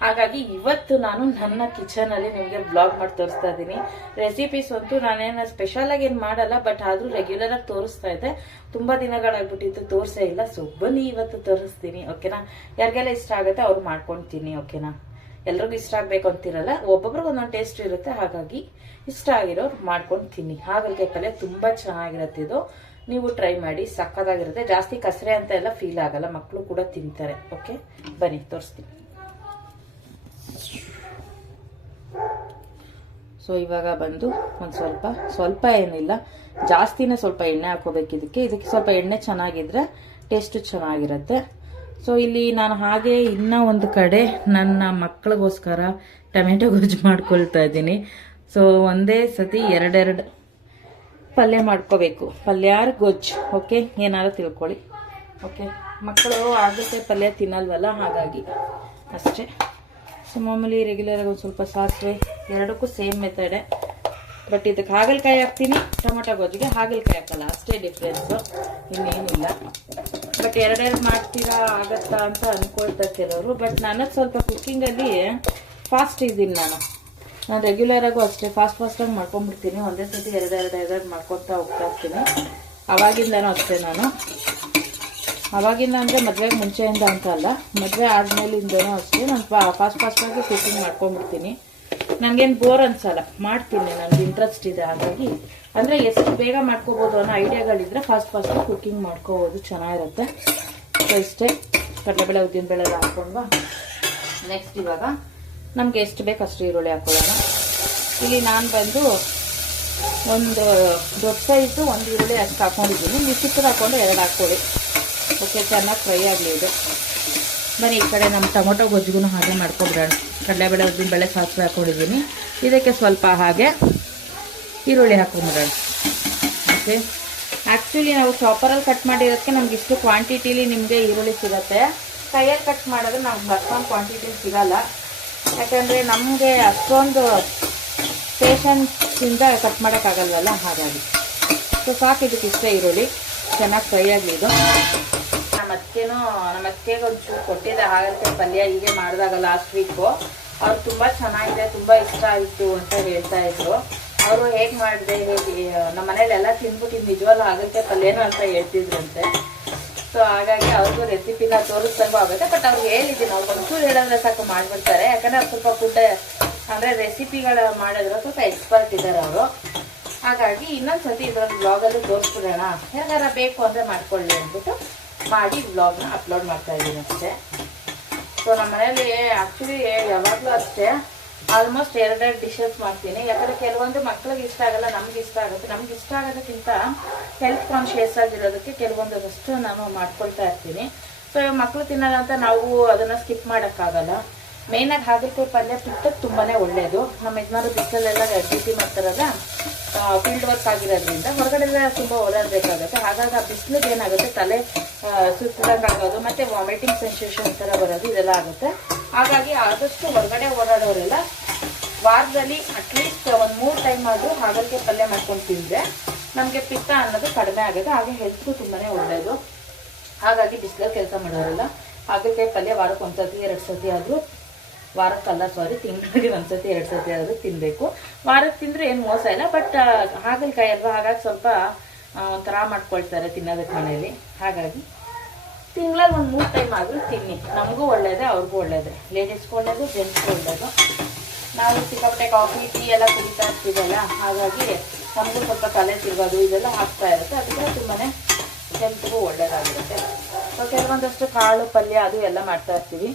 ಹಾಗಾಗಿ ಇವತ್ತು ನಾನು ನನ್ನ ಕಿಚನ್ ಅಲ್ಲಿ ನಿಮ್ಗೆ ವ್ಲಾಗ್ ಮಾಡಿ ತೋರಿಸ್ತಾ ಇದ್ದೀನಿ. ರೆಸಿಪೀಸ್ ಅಂತೂ ನಾನೇನು ಸ್ಪೆಷಲ್ ಆಗಿ ಏನ್ ಮಾಡಲ್ಲ, ಬಟ್ ಆದ್ರೂ ರೆಗ್ಯುಲರ್ ಆಗಿ ತೋರಿಸ್ತಾ ಇದ್ದೆ. ತುಂಬಾ ದಿನಗಳಾಗ್ಬಿಟ್ಟಿತ್ತು ತೋರಿಸೇ ಇಲ್ಲ. ಸೊ ಬನ್ನಿ ಇವತ್ತು ತೋರಿಸ್ತೀನಿ, ಓಕೆನಾ. ಯಾರಿಗೆಲ್ಲ ಇಷ್ಟ ಆಗುತ್ತೆ ಅವ್ರು ಮಾಡ್ಕೊಳ್ತೀನಿ, ಓಕೆನಾ. ಎಲ್ರಿಗೂ ಇಷ್ಟ ಆಗ್ಬೇಕು ಅಂತಿರಲ್ಲ, ಒಬ್ಬೊಬ್ರಿಗೆ ಒಂದೊಂದು ಟೇಸ್ಟ್ ಇರುತ್ತೆ. ಹಾಗಾಗಿ ಇಷ್ಟ ಆಗಿರೋರು ಮಾಡ್ಕೊಂಡು ತಿನ್ನಿ. ಹಾಗಲಕಾಯಿ ಪಲ್ಯ ತುಂಬಾ ಚೆನ್ನಾಗಿರುತ್ತೆ. ಇದು ನೀವು ಟ್ರೈ ಮಾಡಿ, ಸಕ್ಕತ್ತಾಗಿರುತ್ತೆ. ಜಾಸ್ತಿ ಕಸರೆ ಅಂತ ಎಲ್ಲ ಫೀಲ್ ಆಗಲ್ಲ, ಮಕ್ಕಳು ಕೂಡ ತಿಂತಾರೆ. ಓಕೆ ಬನ್ನಿ ತೋರಿಸ್ತೀನಿ. ಸೊ ಇವಾಗ ಬಂದು ಒಂದು ಸ್ವಲ್ಪ ಏನಿಲ್ಲ, ಜಾಸ್ತಿನೇ ಸ್ವಲ್ಪ ಎಣ್ಣೆ ಹಾಕೋಬೇಕು. ಇದಕ್ಕೆ ಸ್ವಲ್ಪ ಎಣ್ಣೆ ಚೆನ್ನಾಗಿದ್ರೆ ಟೇಸ್ಟ್ ಚೆನ್ನಾಗಿರುತ್ತೆ. ಸೊ ಇಲ್ಲಿ ನಾನು ಹಾಗೆ ಇನ್ನೂ ಒಂದು ಕಡೆ ನನ್ನ ಮಕ್ಕಳಿಗೋಸ್ಕರ ಟೊಮೆಟೊ ಗೊಜ್ಜು ಮಾಡ್ಕೊಳ್ತಾ ಇದ್ದೀನಿ. ಸೊ ಒಂದೇ ಸತಿ ಎರಡೆರಡು ಪಲ್ಯ ಮಾಡ್ಕೋಬೇಕು. ಪಲ್ಯಾರ ಗೊಜ್ಜು, ಓಕೆ. ಏನಾದ್ರು ತಿಳ್ಕೊಳ್ಳಿ, ಓಕೆ. ಮಕ್ಕಳು ಹಾಗಲಕಾಯಿ ಪಲ್ಯ ತಿನ್ನಲ್ವಲ್ಲ, ಹಾಗಾಗಿ ಅಷ್ಟೇ. ಸೊ ಮಾಮೂಲಿ ರೆಗ್ಯುಲರ್ ಆಗಿ ಒಂದು ಸ್ವಲ್ಪ ಸಾಸಿವೆ, ಎರಡಕ್ಕೂ ಸೇಮ್ ಮೆಥಡೆ. ಬಟ್ ಇದಕ್ಕೆ ಹಾಗಲಕಾಯಿ ಹಾಕ್ತೀನಿ, ಟೊಮೆಟೊ ಗೊಜ್ಜಿಗೆ ಹಾಗಲಕಾಯಿ ಹಾಕಲ್ಲ, ಅಷ್ಟೇ ಡಿಫ್ರೆನ್ಸು, ಇನ್ನೇನಿಲ್ಲ. ಬಟ್ ಎರಡೆರಡು ಮಾಡ್ತೀರಾ ಆಗತ್ತಾ ಅಂತ ಅನ್ಕೊಳ್ತಾ ಕೆಲವರು. ಬಟ್ ನನಗೆ ಸ್ವಲ್ಪ ಕುಕ್ಕಿಂಗಲ್ಲಿ ಫಾಸ್ಟ್ ಇದ್ದೀನಿ. ನಾನು ರೆಗ್ಯುಲರ್ ಆಗು ಅಷ್ಟೇ ಫಾಸ್ಟಾಗಿ ಮಾಡ್ಕೊಂಡ್ಬಿಡ್ತೀನಿ. ಒಂದೇ ಸತಿ ಎರಡೆರಡು ಮಾಡ್ಕೊತಾ ಹೋಗ್ತಾ ಇರ್ತೀನಿ. ಅವಾಗಿಂದನೂ ಅಷ್ಟೇ ನಾನು. ಅವಾಗಿಂದ ಅಂದರೆ ಮದುವೆಗೆ ಮುಂಚೆಯಿಂದ ಅಂತ ಅಲ್ಲ, ಮದುವೆ ಆದ್ಮೇಲಿಂದನೂ ಅಷ್ಟೇ ನಾನು ಫಾಸ್ಟಾಗಿ ಕುಕಿಂಗ್ ಮಾಡ್ಕೊಂಡ್ಬಿಡ್ತೀನಿ. ನನಗೇನು ಬೋರ್ ಅನ್ಸಲ್ಲ, ಮಾಡ್ತೀನಿ, ನನಗೆ ಇಂಟ್ರೆಸ್ಟ್ ಇದೆ. ಹಾಗಾಗಿ ಅಂದರೆ ಎಷ್ಟು ಬೇಗ ಮಾಡ್ಕೋಬೋದು ಅನ್ನೋ ಐಡಿಯಾಗಳಿದ್ರೆ ಫಾಸ್ಟಾಗಿ ಕುಕಿಂಗ್ ಮಾಡ್ಕೋಬೋದು, ಚೆನ್ನಾಗಿರುತ್ತೆ. ಸೊ ಇಷ್ಟೇ, ಕಡಲೆಬೇಳೆ ಉದ್ದಿನಬೇಳೆ ಎಲ್ಲ ಹಾಕ್ಕೊಂಡ್ವಾ. ನೆಕ್ಸ್ಟ್ ಇವಾಗ ನಮ್ಗೆ ಎಷ್ಟು ಬೇಕು ಅಷ್ಟು ಈರುಳ್ಳಿ ಹಾಕೊಳ್ಳೋಣ. ಇಲ್ಲಿ ನಾನು ಬಂದು ಒಂದು ದೊಡ್ಡ ಸೈಜು ಒಂದು ಈರುಳ್ಳಿ ಅಷ್ಟು ಹಾಕೊಂಡಿದ್ದೀನಿ. ನೀವು ಚಿಕ್ಕದು ಹಾಕ್ಕೊಂಡು 2 ಹಾಕ್ಕೊಳ್ಳಿ. ಓಕೆ, ಚೆನ್ನಾಗಿ ಫ್ರೈ ಆಗಲಿ ಇದು. ಬನ್ನಿ ಈ ಕಡೆ ನಮ್ಮ ಟೊಮೊಟೊ ಗೊಜ್ಜಿಗೂ ಹಾಗೆ ಮಾಡ್ಕೊಬಿಡೋಣ. ಕಡಲೆಬೇಳೆ, ಉದ್ದಿನಬೇಳೆ, ಸಾಸಿವೆ ಹಾಕ್ಕೊಂಡಿದ್ದೀನಿ. ಇದಕ್ಕೆ ಸ್ವಲ್ಪ ಹಾಗೆ ಈರುಳ್ಳಿ ಹಾಕ್ಕೊಂಬಿಡೋಣ. ಓಕೆ, ಆ್ಯಕ್ಚುಲಿ ನಾವು ಚಾಪರಲ್ಲಿ ಕಟ್ ಮಾಡಿರೋದಕ್ಕೆ ನಮ್ಗೆ ಇಷ್ಟು ಕ್ವಾಂಟಿಟಿಲಿ ನಿಮಗೆ ಈರುಳ್ಳಿ ಸಿಗುತ್ತೆ. ಕೈಯಲ್ಲಿ ಕಟ್ ಮಾಡಿದ್ರೆ ನಮ್ಗೆ ಅಷ್ಟೊಂದು ಕ್ವಾಂಟಿಟಿ ಸಿಗೋಲ್ಲ. ಯಾಕಂದರೆ ನಮಗೆ ಅಷ್ಟೊಂದು ಪೇಷನ್ಸಿಂದ ಕಟ್ ಮಾಡೋಕ್ಕಾಗಲ್ವಲ್ಲ, ಹಾಗಾಗಿ. ಸೊ ಸಾಕು, ಇದಕ್ಕೆ ಇಷ್ಟ ಈರುಳ್ಳಿ ಚೆನ್ನಾಗಿ ಫ್ರೈ ಆಗಲಿ ಇದು. ನಮ್ಮ ಅತ್ತೆಗೆ ಒಂಚೂರು ಕೊಟ್ಟಿದ್ದೆ ಹಾಗಲಕಾಯಿ ಪಲ್ಯ ಹೀಗೆ ಮಾಡಿದಾಗ ಲಾಸ್ಟ್ ವೀಕು. ಅವ್ರು ತುಂಬ ಚೆನ್ನಾಗಿದೆ, ತುಂಬ ಇಷ್ಟ ಆಯಿತು ಅಂತ ಹೇಳ್ತಾ ಇದ್ರು. ಅವರು ಹೇಗೆ ಮಾಡಿದೆ, ಹೇಗೆ ನಮ್ಮ ಮನೇಲಿ ಎಲ್ಲ ತಿಂದ್ಬಿಟ್ಟು ನಿಜವಲ್ಲ ಹಾಗಲಕಾಯಿ ಪಲ್ಯನೂ ಅಂತ ಹೇಳ್ತಿದ್ರಂತೆ. ಸೊ ಹಾಗಾಗಿ ಅವ್ರಿಗೂ ರೆಸಿಪಿನ ತೋರಿಸ್ದಂಗೂ ಆಗುತ್ತೆ. ಬಟ್ ಅವ್ರಿಗೆ ಹೇಳಿದ್ದೀನಿ, ಅವ್ರು ಒಂಚೂರು ಹೇಳಿದ್ರೆ ಸಾಕು ಮಾಡಿಬಿಡ್ತಾರೆ. ಯಾಕಂದರೆ ಅವ್ರು ಸ್ವಲ್ಪ ಫುಡ್ ಅಂದರೆ ರೆಸಿಪಿಗಳ ಮಾಡಿದ್ರೆ ಸ್ವಲ್ಪ ಎಕ್ಸ್ಪರ್ಟ್ ಇದ್ದಾರೆ ಅವರು. ಹಾಗಾಗಿ ಇನ್ನೊಂದ್ಸತಿ ಇದೊಂದು ಬ್ಲಾಗಲ್ಲಿ ತೋರಿಸ್ಬಿಡೋಣ, ಯಾರು ಬೇಕು ಅಂದರೆ ಮಾಡ್ಕೊಳ್ಳಿ ಅಂದ್ಬಿಟ್ಟು ಮಾಡಿ ಬ್ಲಾಗ್ನ ಅಪ್ಲೋಡ್ ಮಾಡ್ತಾ ಇದ್ದೀನಿ ಅಷ್ಟೇ. ಸೊ ನಮ್ಮ ಮನೇಲಿ ಆ್ಯಕ್ಚುಲಿ ಯಾವಾಗಲೂ ಅಷ್ಟೇ ಆಲ್ಮೋಸ್ಟ್ 2 ಡಿಶಸ್ ಮಾಡ್ತೀನಿ. ಯಾಕಂದರೆ ಕೆಲವೊಂದು ಮಕ್ಳಿಗೆ ಇಷ್ಟ ಆಗಲ್ಲ, ನಮ್ಗೆ ಇಷ್ಟ ಆಗುತ್ತೆ. ನಮ್ಗೆ ಇಷ್ಟ ಆಗೋದಕ್ಕಿಂತ ಹೆಲ್ತ್ ಕಾನ್ಶಿಯಸ್ ಆಗಿರೋದಕ್ಕೆ ಕೆಲವೊಂದು ಅಷ್ಟು ನಾನು ಮಾಡ್ಕೊಳ್ತಾ ಇರ್ತೀನಿ. ಸೊ ಮಕ್ಕಳು ತಿನ್ನೋಲ್ಲ ಅಂತ ನಾವು ಅದನ್ನು ಸ್ಕಿಪ್ ಮಾಡೋಕ್ಕಾಗಲ್ಲ. ಮೇಯ್ನಾಗಿ ಹಾಗಲಕಾಯಿ ಪಲ್ಯ ಪಿತ್ತಕ್ಕೆ ತುಂಬಾ ಒಳ್ಳೆಯದು. ನಮ್ಮ ಯಜಮಾನರು ಬಿಸಿಲೆಲ್ಲ ಡ್ಯೂಟಿ ಮಾಡ್ತಾರಲ್ಲ, ಫೀಲ್ಡ್ ವರ್ಕ್ ಆಗಿರೋದ್ರಿಂದ ಹೊರಗಡೆಲ್ಲ ತುಂಬ ಓಡಾಡಬೇಕಾಗುತ್ತೆ. ಹಾಗಾಗಿ ಆ ಬಿಸಿಲಿಗೆ ಏನಾಗುತ್ತೆ, ತಲೆ ಸುತ್ತದಂಗೆ ಆಗೋದು ಮತ್ತು ವಾಮಿಟಿಂಗ್ ಸೆನ್ಸೇಷನ್ ಥರ ಬರೋದು ಇದೆಲ್ಲ ಆಗುತ್ತೆ. ಹಾಗಾಗಿ ಆದಷ್ಟು ಹೊರಗಡೆ ಓಡಾಡೋರೆಲ್ಲ ವಾರದಲ್ಲಿ ಅಟ್ಲೀಸ್ಟ್ ಒಂದು 3 ಟೈಮ್ ಆದರೂ ಹಾಗಲಕಾಯಿ ಪಲ್ಯ ಮಾಡ್ಕೊಂಡು ತಿಂದರೆ ನಮಗೆ ಪಿತ್ತ ಅನ್ನೋದು ಕಡಿಮೆ ಆಗುತ್ತೆ. ಹಾಗೆ ಹೆಲ್ತ್ಗೂ ತುಂಬಾ ಒಳ್ಳೆಯದು. ಹಾಗಾಗಿ ಬಿಸಿಲಲ್ಲಿ ಕೆಲಸ ಮಾಡೋರೆಲ್ಲ ಹಾಗಲಕಾಯಿ ಪಲ್ಯ ವಾರಕ್ಕೆ 1 ಸತಿ 2 ಸತಿ ಆದರೂ, ತಿಂಗಳಿಗೆ 1 ಸತಿ 2 ಸತಿ ಆದರೂ ತಿನ್ನಬೇಕು. ವಾರಕ್ಕೆ ತಿಂದರೆ ಏನು ಮೋಸ ಇಲ್ಲ. ಬಟ್ ಹಾಗಲಕಾಯಿ ಅಲ್ವಾ, ಹಾಗಾಗಿ ಸ್ವಲ್ಪ ಒಂಥರ ಮಾಡ್ಕೊಳ್ತಾರೆ ತಿನ್ನೋದಕ್ಕೆ ಮನೇಲಿ. ಹಾಗಾಗಿ ತಿಂಗಳಲ್ಲಿ ಒಂದು 3 ಟೈಮ್ ಆದರೂ ತಿನ್ನಿ. ನಮಗೂ ಒಳ್ಳೇದೇ, ಅವ್ರಿಗೂ ಒಳ್ಳೇದೇ, ಲೇಡೀಸ್ಗೂ ಒಳ್ಳೇದು, ಜೆಂಟ್ಸ್ಗೂ ಒಳ್ಳೇದು. ನಾವು ಸಿಕ್ಕಾಪಟ್ಟೆ ಕಾಫಿ ಟೀ ಎಲ್ಲ ಕುಡಿತಾ ಇರ್ತೀವಲ್ಲ, ಹಾಗಾಗಿ ನಮಗೂ ಸ್ವಲ್ಪ ತಲೆ ತಿರುಗೋದು ಇದೆಲ್ಲ ಆಗ್ತಾ ಇರುತ್ತೆ. ಅದಕ್ಕೆ ತುಂಬಾ ಹೆಲ್ತ್ಗೂ ಒಳ್ಳೇದಾಗಿರುತ್ತೆ. ಸೊ ಕೆಲವೊಂದಷ್ಟು ಕಾಳು ಪಲ್ಯ ಅದು ಎಲ್ಲ ಮಾಡ್ತಾ ಇರ್ತೀವಿ.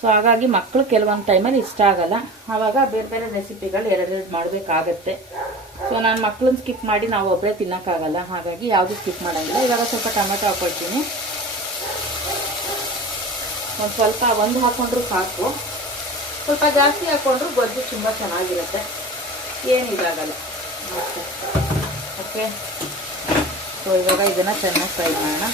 ಸೊ ಹಾಗಾಗಿ ಮಕ್ಕಳು ಕೆಲವೊಂದು ಟೈಮಲ್ಲಿ ಇಷ್ಟ ಆಗಲ್ಲ. ಆವಾಗ ಬೇರೆ ಬೇರೆ ರೆಸಿಪಿಗಳು 2 ಮಾಡಬೇಕಾಗತ್ತೆ. ಸೊ ನಾನು ಮಕ್ಕಳನ್ನ ಸ್ಕಿಪ್ ಮಾಡಿ ನಾವು ಒಬ್ಬರೇ ತಿನ್ನೋಕ್ಕಾಗಲ್ಲ. ಹಾಗಾಗಿ ಯಾವುದು ಸ್ಕಿಪ್ ಮಾಡೋಂಗಿಲ್ಲ. ಇವಾಗ ಸ್ವಲ್ಪ ಟೊಮೆಟೊ ಹಾಕೊಳ್ತೀನಿ. ಒಂದು ಸ್ವಲ್ಪ ಒಂದು ಹಾಕ್ಕೊಂಡ್ರು ಸಾಕು. ಸ್ವಲ್ಪ ಜಾಸ್ತಿ ಹಾಕ್ಕೊಂಡ್ರು ಗೊಜ್ಜು ತುಂಬ ಚೆನ್ನಾಗಿರುತ್ತೆ, ಏನಿದಾಗಲ್ಲ. ಓಕೆ, ಸೊ ಇವಾಗ ಇದನ್ನು ಚೆನ್ನಾಗಿ ಫ್ರೈ ಮಾಡೋಣ.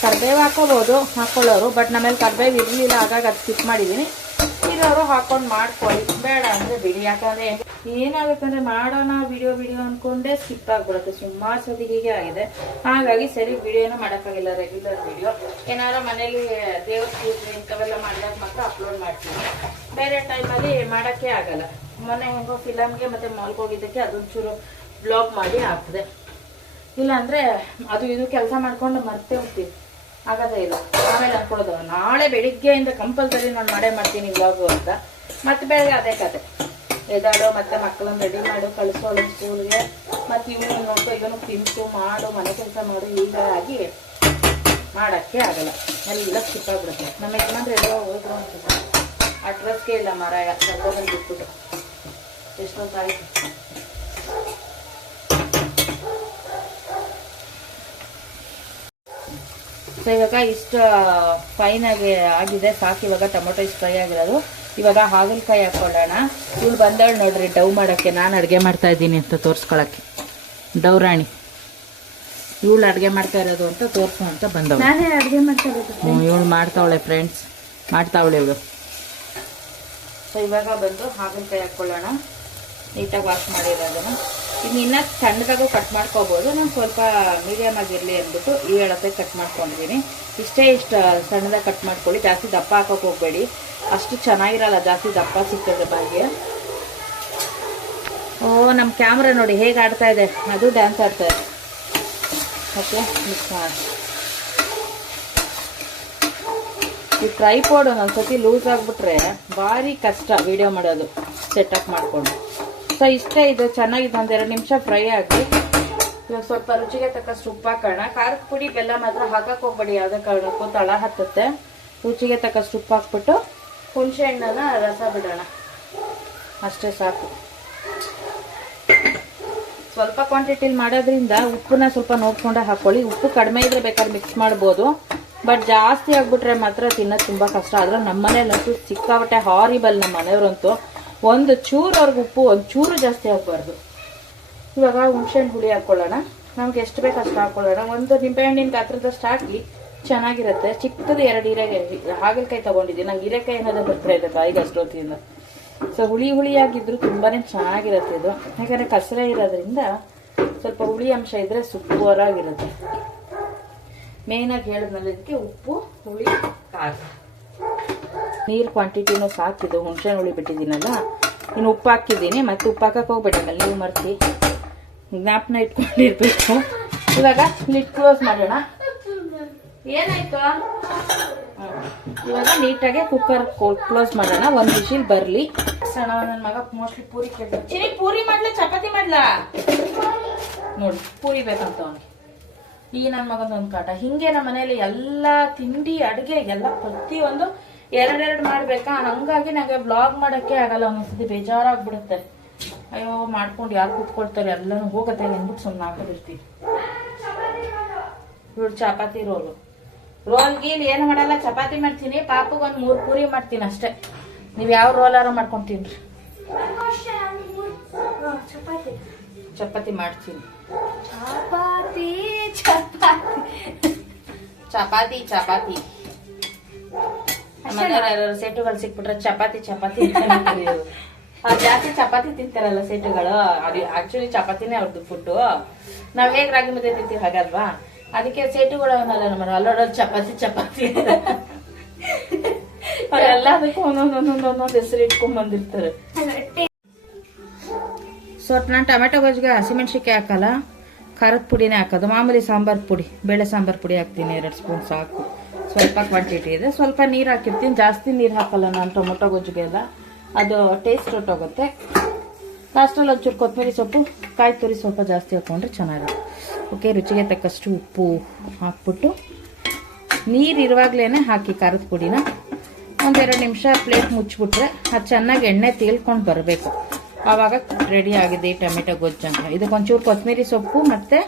ಕರಿಬೇವು ಹಾಕ್ಕೊಳ್ಳೋರು, ಬಟ್ ನಮ್ಮಲ್ಲಿ ಕರಿಬೇವು ಇರಲಿಲ್ಲ, ಹಾಗಾಗಿ ಅದು ಸ್ಕಿಪ್ ಮಾಡಿದ್ದೀನಿ. ಇರೋರು ಹಾಕೊಂಡು ಮಾಡ್ಕೊಳ್ಳಿ, ಬೇಡ ಅಂದರೆ ಬಿಡಿ. ಯಾಕಂದರೆ ಏನಾಗುತ್ತಂದರೆ ಮಾಡೋಣ ವಿಡಿಯೋ ಅಂದ್ಕೊಂಡೇ ಸ್ಕಿಪ್ ಆಗಿಬಿಡುತ್ತೆ. ಸುಮಾರು ಸತಿ ಹೀಗೆ ಆಗಿದೆ. ಹಾಗಾಗಿ ಸರಿ ವಿಡಿಯೋನೂ ಮಾಡೋಕ್ಕಾಗಿಲ್ಲ, ರೆಗ್ಯುಲರ್ ವಿಡಿಯೋ. ಏನಾದ್ರು ಮನೇಲಿ ದೇವ್ರ ಪೂಜೆ ಇಂಥವೆಲ್ಲ ಮಾಡಿದಾಗ ಮಾತ್ರ ಅಪ್ಲೋಡ್ ಮಾಡ್ತೀನಿ. ಬೇರೆ ಟೈಮಲ್ಲಿ ಮಾಡೋಕ್ಕೆ ಆಗಲ್ಲ. ಮೊನ್ನೆ ಹೆಂಗೋ ಫಿಲಮ್ಗೆ ಮತ್ತು ಮಾಲ್ಗೆ ಹೋಗಿದ್ದಕ್ಕೆ ಅದೊಂಚೂರು ಬ್ಲಾಗ್ ಮಾಡಿ ಹಾಕಿದೆ. ಇಲ್ಲಾಂದರೆ ಅದು ಇದು ಕೆಲಸ ಮಾಡ್ಕೊಂಡು ಮರ್ತೇ ಹೋಗ್ತೀವಿ, ಆಗೋದೇ ಇಲ್ಲ. ಆಮೇಲೆ ಅನ್ಕೊಳ್ಳೋದು ನಾಳೆ ಬೆಳಿಗ್ಗೆಯಿಂದ ಕಂಪಲ್ಸರಿ ನಾನು ಮಾಡೇ ಮಾಡ್ತೀನಿ ವ್ಲಾಗು ಅಂತ. ಮತ್ತೆ ಬೆಳಗ್ಗೆ ಅದೇ ಕತೆ, ಎದಾಡೋ ಮತ್ತೆ ಮಕ್ಕಳನ್ನ ರೆಡಿ ಮಾಡು, ಕಳಿಸೋಳು ಸ್ಕೂಲ್ಗೆ, ಮತ್ತು ಇವನು ನೋಡ್ಕೊ, ಇದನ್ನು ತಿಂತು ಮಾಡು, ಮನೆ ಕೆಲಸ ಮಾಡು, ಹೀಗಾಗಿ ಮಾಡೋಕ್ಕೆ ಆಗಲ್ಲ. ಎಲ್ಲ ಸ್ಕಿಪ್ ಆಗಿಬಿಡುತ್ತೆ. ನಮ್ಮ ಯಜಮಾನ್ರು ಎಲ್ಲೋ ಹೋದ್ರು ಅನ್ಸುತ್ತೆ, ಅಡ್ರೆಸ್ಗೆ ಇಲ್ಲ ಮಾರಾಯ, ಕರ್ಕೊಂಡ್ಬಂದು ಬಿಟ್ಬಿಟ್ಟು ಎಷ್ಟೊತ್ತಾಯಿತು. ಸೊ ಇವಾಗ ಇಷ್ಟು ಫೈನಾಗಿ ಆಗಿದೆ, ಸಾಕು. ಇವಾಗ ಟೊಮೊಟೊ ಇಷ್ಟು ಫ್ರೈ ಆಗಿರೋದು. ಇವಾಗ ಹಾಗಲಕಾಯಿ ಹಾಕ್ಕೊಳ್ಳೋಣ. ಇವಳು ಬಂದವಳು ನೋಡ್ರಿ ಡವ್ ಮಾಡೋಕ್ಕೆ, ನಾನು ಅಡುಗೆ ಮಾಡ್ತಾ ಇದ್ದೀನಿ ಅಂತ ತೋರಿಸ್ಕೊಳಕ್ಕೆ. ಡವ್ ರಾಣಿ ಇವಳು ಅಡುಗೆ ಮಾಡ್ತಾ ಇರೋದು ಅಂತ ತೋರಿಸು ಅಂತ ಬಂದವಳು. ನಾನೇ ಅಡುಗೆ ಮಾಡ್ತಾ ಇರೋದು. ಇವಳು ಮಾಡ್ತಾವಳೆ ಫ್ರೆಂಡ್ಸ್, ಮಾಡ್ತಾವಳೆ ಇವಳು. ಸೊ ಇವಾಗ ಬಂದು ಹಾಗಲಕಾಯಿ ಹಾಕ್ಕೊಳ್ಳೋಣ. ನೀಟಾಗಿ ವಾಶ್ ಮಾಡಿರೋದನ್ನು ಇನ್ನೂ ಸಣ್ಣದಾಗೂ ಕಟ್ ಮಾಡ್ಕೋಬೋದು. ನಾನು ಸ್ವಲ್ಪ ಮೀಡಿಯಮ್ ಆಗಿರಲಿ ಅಂದ್ಬಿಟ್ಟು 7 ಕಟ್ ಮಾಡ್ಕೊಂಡಿದ್ದೀನಿ. ಇಷ್ಟು ಸಣ್ಣದಾಗಿ ಕಟ್ ಮಾಡ್ಕೊಳ್ಳಿ, ಜಾಸ್ತಿ ದಪ್ಪ ಹಾಕೋಕೆ ಹೋಗಬೇಡಿ, ಅಷ್ಟು ಚೆನ್ನಾಗಿರಲ್ಲ ಜಾಸ್ತಿ ದಪ್ಪ ಸಿಕ್ಕಿದ್ರೆ ಬಾಯಿಗೆ. ಓ ನಮ್ಮ ಕ್ಯಾಮ್ರಾ ನೋಡಿ ಹೇಗೆ ಆಡ್ತಾ ಇದೆ, ಅದು ಡ್ಯಾನ್ಸ್ ಆಡ್ತಾ ಇದೆ. ಓಕೆ, ಮಿಕ್ಸ್ ಮಾಡಿ. ಈ ಟ್ರೈಪಾಡ್ ಒಂದೊಂದ್ಸತಿ ಲೂಸ್ ಆಗಿಬಿಟ್ರೆ ಭಾರಿ ಕಷ್ಟ ವಿಡಿಯೋ ಮಾಡೋದು, ಸೆಟಪ್ ಮಾಡಿಕೊಂಡು. ಸೊ ಇಷ್ಟೇ, ಇದು ಚೆನ್ನಾಗಿದೆ. 1-2 ನಿಮಿಷ ಫ್ರೈ ಆಗಿ ಇವಾಗ ಸ್ವಲ್ಪ ರುಚಿಗೆ ತಕ್ಕಷ್ಟು ಉಪ್ಪು ಹಾಕೋಣ. ಖಾರದ ಪುಡಿ ಬೆಲ್ಲ ಮಾತ್ರ ಹಾಕಕ್ಕೆ ಹೋಗ್ಬೇಡಿ, ಯಾವುದೇ ಕಾರಣಕ್ಕೂ ತಳ ಹತ್ತುತ್ತೆ. ರುಚಿಗೆ ತಕ್ಕಷ್ಟು ಉಪ್ಪು ಹಾಕ್ಬಿಟ್ಟು ಹುಣಸೆ ಹಣ್ಣನ್ನ ರಸ ಬಿಡೋಣ, ಅಷ್ಟೇ ಸಾಕು. ಸ್ವಲ್ಪ ಕ್ವಾಂಟಿಟಿಲಿ ಮಾಡೋದ್ರಿಂದ ಉಪ್ಪನ್ನ ಸ್ವಲ್ಪ ನೋಡ್ಕೊಂಡೆ ಹಾಕೊಳ್ಳಿ. ಉಪ್ಪು ಕಡಿಮೆ ಇದ್ರೆ ಬೇಕಾದ್ರೆ ಮಿಕ್ಸ್ ಮಾಡ್ಬೋದು, ಬಟ್ ಜಾಸ್ತಿ ಆಗ್ಬಿಟ್ರೆ ಮಾತ್ರ ತಿನ್ನೋದು ತುಂಬಾ ಕಷ್ಟ. ಆದ್ರೆ ನಮ್ಮ ಮನೇಲಂತೂ ಸಿಕ್ಕಾಬಟ್ಟೆ ಹಾರಿಬಲ್. ನಮ್ಮ ಮನೆಯವ್ರಂತೂ ಒಂದು ಚೂರು ಅವ್ರಿಗೆ ಉಪ್ಪು ಒಂದು ಚೂರು ಜಾಸ್ತಿ ಹಾಕ್ಬಾರ್ದು. ಇವಾಗ ಹುಣಸೆಹಣ್ಣು ಹುಳಿ ಹಾಕೊಳ್ಳೋಣ. ನಮ್ಗೆ ಎಷ್ಟು ಬೇಕು ಅಷ್ಟು ಹಾಕೊಳ್ಳೋಣ. ಒಂದು ನಿಂಬೆಹಣ್ಣಿನ ಗಾತ್ರದಷ್ಟು ಹಾಕಿ ಚೆನ್ನಾಗಿರುತ್ತೆ. ಚಿಕ್ಕದು 2 ಹಾಗಲಕಾಯಿ ತಗೊಂಡಿದ್ದೀನಿ. ನಂಗೆ ಹೀರೆಕಾಯಿ ಏನಾದ್ರು ಬರ್ತಾ ಇದೆ ಬಾಯಿಗೆ ಅಷ್ಟೊತ್ತಿಂದ. ಸೊ ಹುಳಿಯಾಗಿದ್ರು ತುಂಬಾನೇ ಚೆನ್ನಾಗಿರುತ್ತೆ ಇದು. ಯಾಕಂದ್ರೆ ಕಸರೆ ಇರೋದ್ರಿಂದ ಸ್ವಲ್ಪ ಹುಳಿ ಅಂಶ ಇದ್ರೆ ಸೂಪರ್ ಆಗಿರುತ್ತೆ. ಮೇನ್ ಆಗಿ ಹೇಳಿದ್ಮೇಲೆ ಇದಕ್ಕೆ ಉಪ್ಪು, ಹುಳಿ, ಖಾರ, ನೀರ್ ಕ್ವಾಂಟಿಟಿನೂ ಸಾಕಿದ್ದು. ಹುಣಸೆಹಣ್ಣು ಹುಳಿ ಬಿಟ್ಟಿದ್ದೀನಲ್ಲ, ಇನ್ನು ಉಪ್ಪು ಹಾಕಿದ್ದೀನಿ. ಮತ್ತೆ ಉಪ್ಪು ಹಾಕಕ್ಕೆ ಹೋಗ್ಬೇಡಂಗಲ್ಲ, ನೀವು ಮರ್ತಿ ಜ್ಞಾಪನ ಇಟ್ಕೊಂಡಿರ್ಬೇಕು. ಇವಾಗ ಲಿಡ್ ಕ್ಲೋಸ್ ಮಾಡೋಣ. ಏನಾಯ್ತು? ಇವಾಗ ನೀಟಾಗಿ ಕುಕ್ಕರ್ ಕ್ಲೋಸ್ ಮಾಡೋಣ. 1 ವಿಶಿಲ್ ಬರ್ಲಿ. ನನ್ನ ಮಗ ಮೋಸ್ಟ್ಲಿ ಪೂರಿ ಕೇಳ್ತಾರೆ. ಪೂರಿ ಮಾಡ್ಲಾ ಚಪಾತಿ ಮಾಡ್ಲಾ? ನೋಡಿ ಪೂರಿ ಬೇಕಂತ ಅವನಿಗೆ. ಈ ನನ್ನ ಮಗಂದೊಂದು ಕಾಟ. ಹಿಂಗೆ ನಮ್ಮ ಮನೇಲಿ ಎಲ್ಲಾ ತಿಂಡಿ ಅಡುಗೆ ಎಲ್ಲ ಪ್ರತಿಯೊಂದು 2 ಮಾಡ್ಬೇಕಾ. ಹಂಗಾಗಿ ನಂಗೆ ವ್ಲಾಗ್ ಮಾಡಕ್ಕೆ ಆಗಲ್ಲ. ಒಂದೊಂದ್ಸತಿ ಬೇಜಾರಾಗ್ಬಿಡುತ್ತೆ. ಅಯ್ಯೋ ಮಾಡ್ಕೊಂಡು ಯಾರು ಕೂತ್ಕೊಳ್ತಾರೆ, ಎಲ್ಲಾನು ಹೋಗತ್ತೆ ಅಂದ್ಬಿಟ್ಟು ಸುಮ್ಮನೆ ಹಾಕೋದಿರ್ತೀವಿ. ಇವ್ರು ಚಪಾತಿ ರೋಲ್ ಗೀಲ್ ಏನು ಮಾಡಲ್ಲ, ಚಪಾತಿ ಮಾಡ್ತೀನಿ. ಪಾಪಗೊಂದು 3 ಪೂರಿ ಮಾಡ್ತೀನಿ ಅಷ್ಟೇ. ನೀವ್ ಯಾವ ರೋಲಾರು ಮಾಡ್ಕೊಂಡು ತಿನ್ರಿ. ಚಪಾತಿ ಮಾಡ್ತೀನಿ. ಚಪಾತಿ ಸೆಟುಗಳು ಸಿಕ್ಬಿಟ್ರೆ ಚಪಾತಿ ಜಾಸ್ತಿ ಚಪಾತಿ ತಿಂತಾರಲ್ಲ ಸೆಟುಗಳು. ಅದು ಆಕ್ಚುಲಿ ಚಪಾತಿನೇ ಅವ್ರದ್ದು ಫುಡ್. ನಾವ್ ಹೇಗ್ ರಾಗಿ ಮುದ್ದೆ ತಿಂತೀವಿ ಹಾಗಲ್ವಾ, ಅದಕ್ಕೆ ಸೇಟುಗಳು ಅವನಲ್ಲ ನಮ್ಮ ಅಲ್ಲೋಡೋದು ಚಪಾತಿ ಅವ್ರೆಲ್ಲದಕ್ಕೂ ಒಂದೊಂದೊಂದೊಂದೊಂದೊಂದು ಹೆಸರು ಇಟ್ಕೊಂಡ್ ಬಂದಿರ್ತಾರೆ. ಸೊ ನಾನು ಟೊಮೆಟೊ ಗೊಜ್ಜಿಗೆ ಹಸಿಮೆಣ್ಸಿಕಾಯಿ ಹಾಕಲ್ಲ, ಖಾರದ ಪುಡಿನೇ ಹಾಕೋದು. ಮಾಮೂಲಿ ಸಾಂಬಾರ್ ಪುಡಿ, ಬೇಳೆ ಸಾಂಬಾರ್ ಪುಡಿ ಹಾಕ್ತೀನಿ. 2 ಸ್ಪೂನ್ ಸಾಕು. ಸ್ವಲ್ಪ ಕ್ವಾಂಟಿಟಿ ಇದೆ. ಸ್ವಲ್ಪ ನೀರು ಹಾಕಿರ್ತೀನಿ, ಜಾಸ್ತಿ ನೀರು ಹಾಕಲ್ಲ ನಾನು ಟೊಮೊಟೊ ಗೊಜ್ಜಿಗೆ ಎಲ್ಲ. ಅದು ಟೇಸ್ಟ್ ಹೊಟ್ಟೋಗುತ್ತೆ. ಲಾಸ್ಟಲ್ಲಿ ಒಂಚೂರು ಕೊತ್ತಂಬರಿ ಸೊಪ್ಪು, ಕಾಯಿ ತುರಿ ಸ್ವಲ್ಪ ಜಾಸ್ತಿ ಹಾಕೊಂಡ್ರೆ ಚೆನ್ನಾಗಿರುತ್ತೆ. ಓಕೆ, ರುಚಿಗೆ ತಕ್ಕಷ್ಟು ಉಪ್ಪು ಹಾಕ್ಬಿಟ್ಟು ನೀರು ಇರುವಾಗಲೇ ಹಾಕಿ ಖಾರದ ಪುಡಿನ 1-2 ನಿಮಿಷ ಪ್ಲೇಟ್ ಮುಚ್ಚಿಬಿಟ್ರೆ ಅದು ಚೆನ್ನಾಗಿ ಎಣ್ಣೆ ತೇಲ್ಕೊಂಡು ಬರಬೇಕು. ಆವಾಗ ರೆಡಿ ಆಗಿದೆ ಈ ಟೊಮೆಟೊ ಗೊಜ್ಜು ಅಂತ. ಇದಕ್ಕೊಂಚೂರು ಕೊತ್ತಂಬರಿ ಸೊಪ್ಪು ಮತ್ತು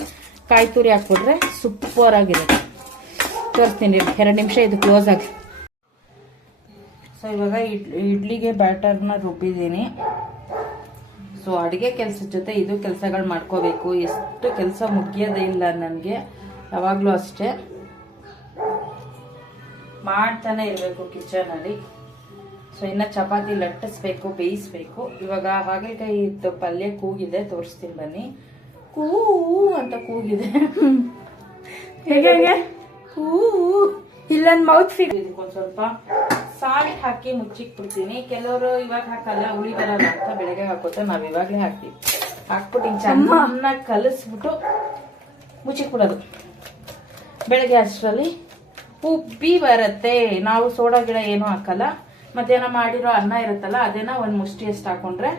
ಕಾಯಿ ತುರಿ ಹಾಕ್ಬಿಟ್ರೆ ಸೂಪರ್ ಆಗಿರುತ್ತೆ. ತೋರಿಸ್ತೀನಿ 2 ನಿಮಿಷ ಇದು ಕ್ಲೋಸ್ ಆಗಿ. ಸೊ ಇವಾಗ ಇಡ್ಲಿಗೆ ಬ್ಯಾಟರ್ನ ರುಬ್ಬಿದ್ದೀನಿ. ಸೊ ಅಡುಗೆ ಕೆಲಸದ ಜೊತೆ ಇದು ಕೆಲಸಗಳು ಮಾಡ್ಕೋಬೇಕು. ಎಷ್ಟು ಕೆಲಸ ಮುಗಿಯೋದೇ ಇಲ್ಲ ನನಗೆ, ಯಾವಾಗಲೂ ಅಷ್ಟೇ ಮಾಡ್ತಾನೆ ಇರಬೇಕು ಕಿಚನಲ್ಲಿ. ಸೊ ಇನ್ನು ಚಪಾತಿ ಲಟ್ಟಿಸ್ಬೇಕು, ಬೇಯಿಸ್ಬೇಕು. ಇವಾಗ ಹಾಗಲಕಾಯಿ ಇತ್ತು ಪಲ್ಯ ಕೂಗಿದೆ, ತೋರಿಸ್ತೀನಿ ಬನ್ನಿ. ಕೂ ಅಂತ ಕೂಗಿದೆ. ಹೇಗೆ ಕೂ ಇಲ್ಲೊಂದು ಮೌತ್ ಫೀಲ್. ಇದಕ್ಕೊಂದು ಸ್ವಲ್ಪ ಸಾಲ್ಟ್ ಹಾಕಿ ಮುಚ್ಚಿಕ್ ಬಿಡ್ತೀನಿ. ಕೆಲವರು ಇವಾಗ ಹಾಕಲ್ಲ, ಹುಳಿ ಬರಲ್ಲ ಅಂತ ಬೆಳಗ್ಗೆ ಹಾಕೋತ ನಾವ್ ಇವಾಗ್ಲೇ ಹಾಕ್ತೀವಿ. ಹಾಕ್ಬಿಟ್ಟು ಹಿಂಗ್ ಚೆನ್ನಾಗಿ ಕಲಿಸ್ಬಿಟ್ಟು ಮುಚ್ಚಿಕ್ ಬಿಡೋದು. ಬೆಳಗ್ಗೆ ಅಷ್ಟರಲ್ಲಿ ಉಬ್ಬಿ ಬರುತ್ತೆ. ನಾವು ಸೋಡಾ ಗಿಡ ಏನು ಹಾಕಲ್ಲ. ಮಧ್ಯಾಹ್ನ ಮಾಡಿರೋ ಅನ್ನ ಇರುತ್ತಲ್ಲ, ಅದೇನ 1 ಮುಷ್ಟಿ ಅಷ್ಟು ಹಾಕೊಂಡ್ರೆ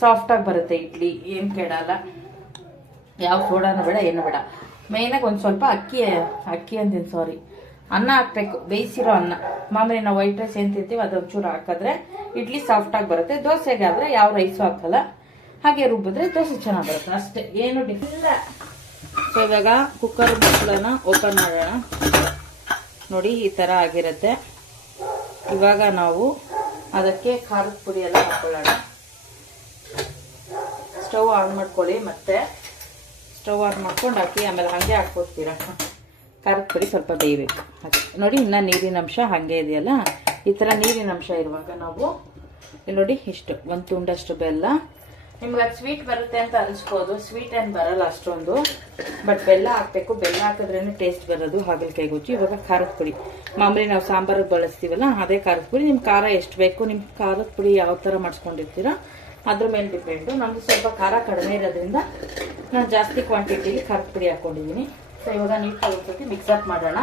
ಸಾಫ್ಟ್ ಆಗಿ ಬರುತ್ತೆ ಇಡ್ಲಿ. ಏನ್ ಕೆಡಲ್ಲ. ಯಾವ ಸೋಡಾನು ಬೇಡ, ಏನು ಬೇಡ. ಮೇಯ್ನಾಗಿ ಒಂದು ಸ್ವಲ್ಪ ಅಕ್ಕಿ ಅಂತೀನಿ, ಸಾರಿ, ಅನ್ನ ಹಾಕ್ಬೇಕು. ಬೇಯಿಸಿರೋ ಅನ್ನ. ಮಾಮೂಲಿ ನಾವು ವೈಟ್ ರೈಸ್ ಏನ್ ತಿಂತೀವಿ ಅದೊಂಚೂರು ಹಾಕಿದ್ರೆ ಇಡ್ಲಿ ಸಾಫ್ಟ್ ಆಗಿ ಬರುತ್ತೆ. ದೋಸೆಗೆ ಆದ್ರೆ ಯಾವ ರೈಸು ಹಾಕಲ್ಲ, ಹಾಗೆ ರುಬ್ಬಿದ್ರೆ ದೋಸೆ ಚೆನ್ನಾಗಿ ಬರುತ್ತೆ ಅಷ್ಟೇ, ಏನು ಡಿಫ್ರೆಂಟ್. ಸೊ ಇವಾಗ ಕುಕ್ಕರ್ ಮುಚ್ಚಳನ ಓಪನ್ ಮಾಡೋಣ. ನೋಡಿ ಈ ತರ ಆಗಿರುತ್ತೆ. ಇವಾಗ ನಾವು ಅದಕ್ಕೆ ಖಾರದ ಪುಡಿ ಎಲ್ಲ ಹಾಕೊಳ್ಳೋಣ. ಸ್ಟವ್ ಆನ್ ಮಾಡ್ಕೊಳ್ಳಿ. ಮತ್ತೆ ಸ್ಟವ್ ಆನ್ ಮಾಡ್ಕೊಂಡು ಹಾಕಿ, ಆಮೇಲೆ ಹಾಗೆ ಹಾಕ್ಕೊಡ್ತೀರಾ. ಖಾರದ ಪುಡಿ ಸ್ವಲ್ಪ ಬೇಯಬೇಕು. ನೋಡಿ ಇನ್ನ ನೀರಿನ ಅಂಶ ಹಾಗೆ ಇದೆಯಲ್ಲ, ಈ ತರ ನೀರಿನ ಅಂಶ ಇರುವಾಗ ನಾವು ನೋಡಿ ಇಷ್ಟು 1 ತುಂಡಷ್ಟು ಬೆಲ್ಲ. ನಿಮ್ಗೆ ಅದು ಸ್ವೀಟ್ ಬರುತ್ತೆ ಅಂತ ಅನ್ಸ್ಬೋದು, ಸ್ವೀಟ್ ಏನು ಬರಲ್ಲ ಅಷ್ಟೊಂದು, ಬಟ್ ಬೆಲ್ಲ ಹಾಕ್ಬೇಕು. ಬೆಲ್ಲ ಹಾಕಿದ್ರೇನೆ ಟೇಸ್ಟ್ ಬರೋದು ಹಾಗಲಕಾಯಿ ಗೊಜ್ಜು. ಇವಾಗ ಖಾರದ ಪುಡಿ, ಮಾಮೂಲಿ ನಾವು ಸಾಂಬಾರಿಗೆ ಬಳಸ್ತೀವಲ್ಲ ಅದೇ ಖಾರದ ಪುಡಿ. ನಿಮ್ ಖಾರ ಎಷ್ಟು ಬೇಕು, ನಿಮ್ ಖಾರದ ಪುಡಿ ಯಾವ ತರ ಮಾಡಿಸ್ಕೊಂಡಿರ್ತೀರಾ ಅದ್ರ ಮೇಲೆ ಡಿಪೆಂಡು. ನಮ್ದು ಸ್ವಲ್ಪ ಖಾರ ಕಡಿಮೆ ಇರೋದ್ರಿಂದ ನಾನು ಜಾಸ್ತಿ ಕ್ವಾಂಟಿಟಿಲಿ ಖಾರದ ಪುಡಿ ಹಾಕೊಂಡಿದ್ದೀನಿ. ಸೊ ಇವಾಗ ನೀಟಾಗಿ ಒಂದ್ಸತಿ ಮಿಕ್ಸ್ ಅಪ್ ಮಾಡೋಣ.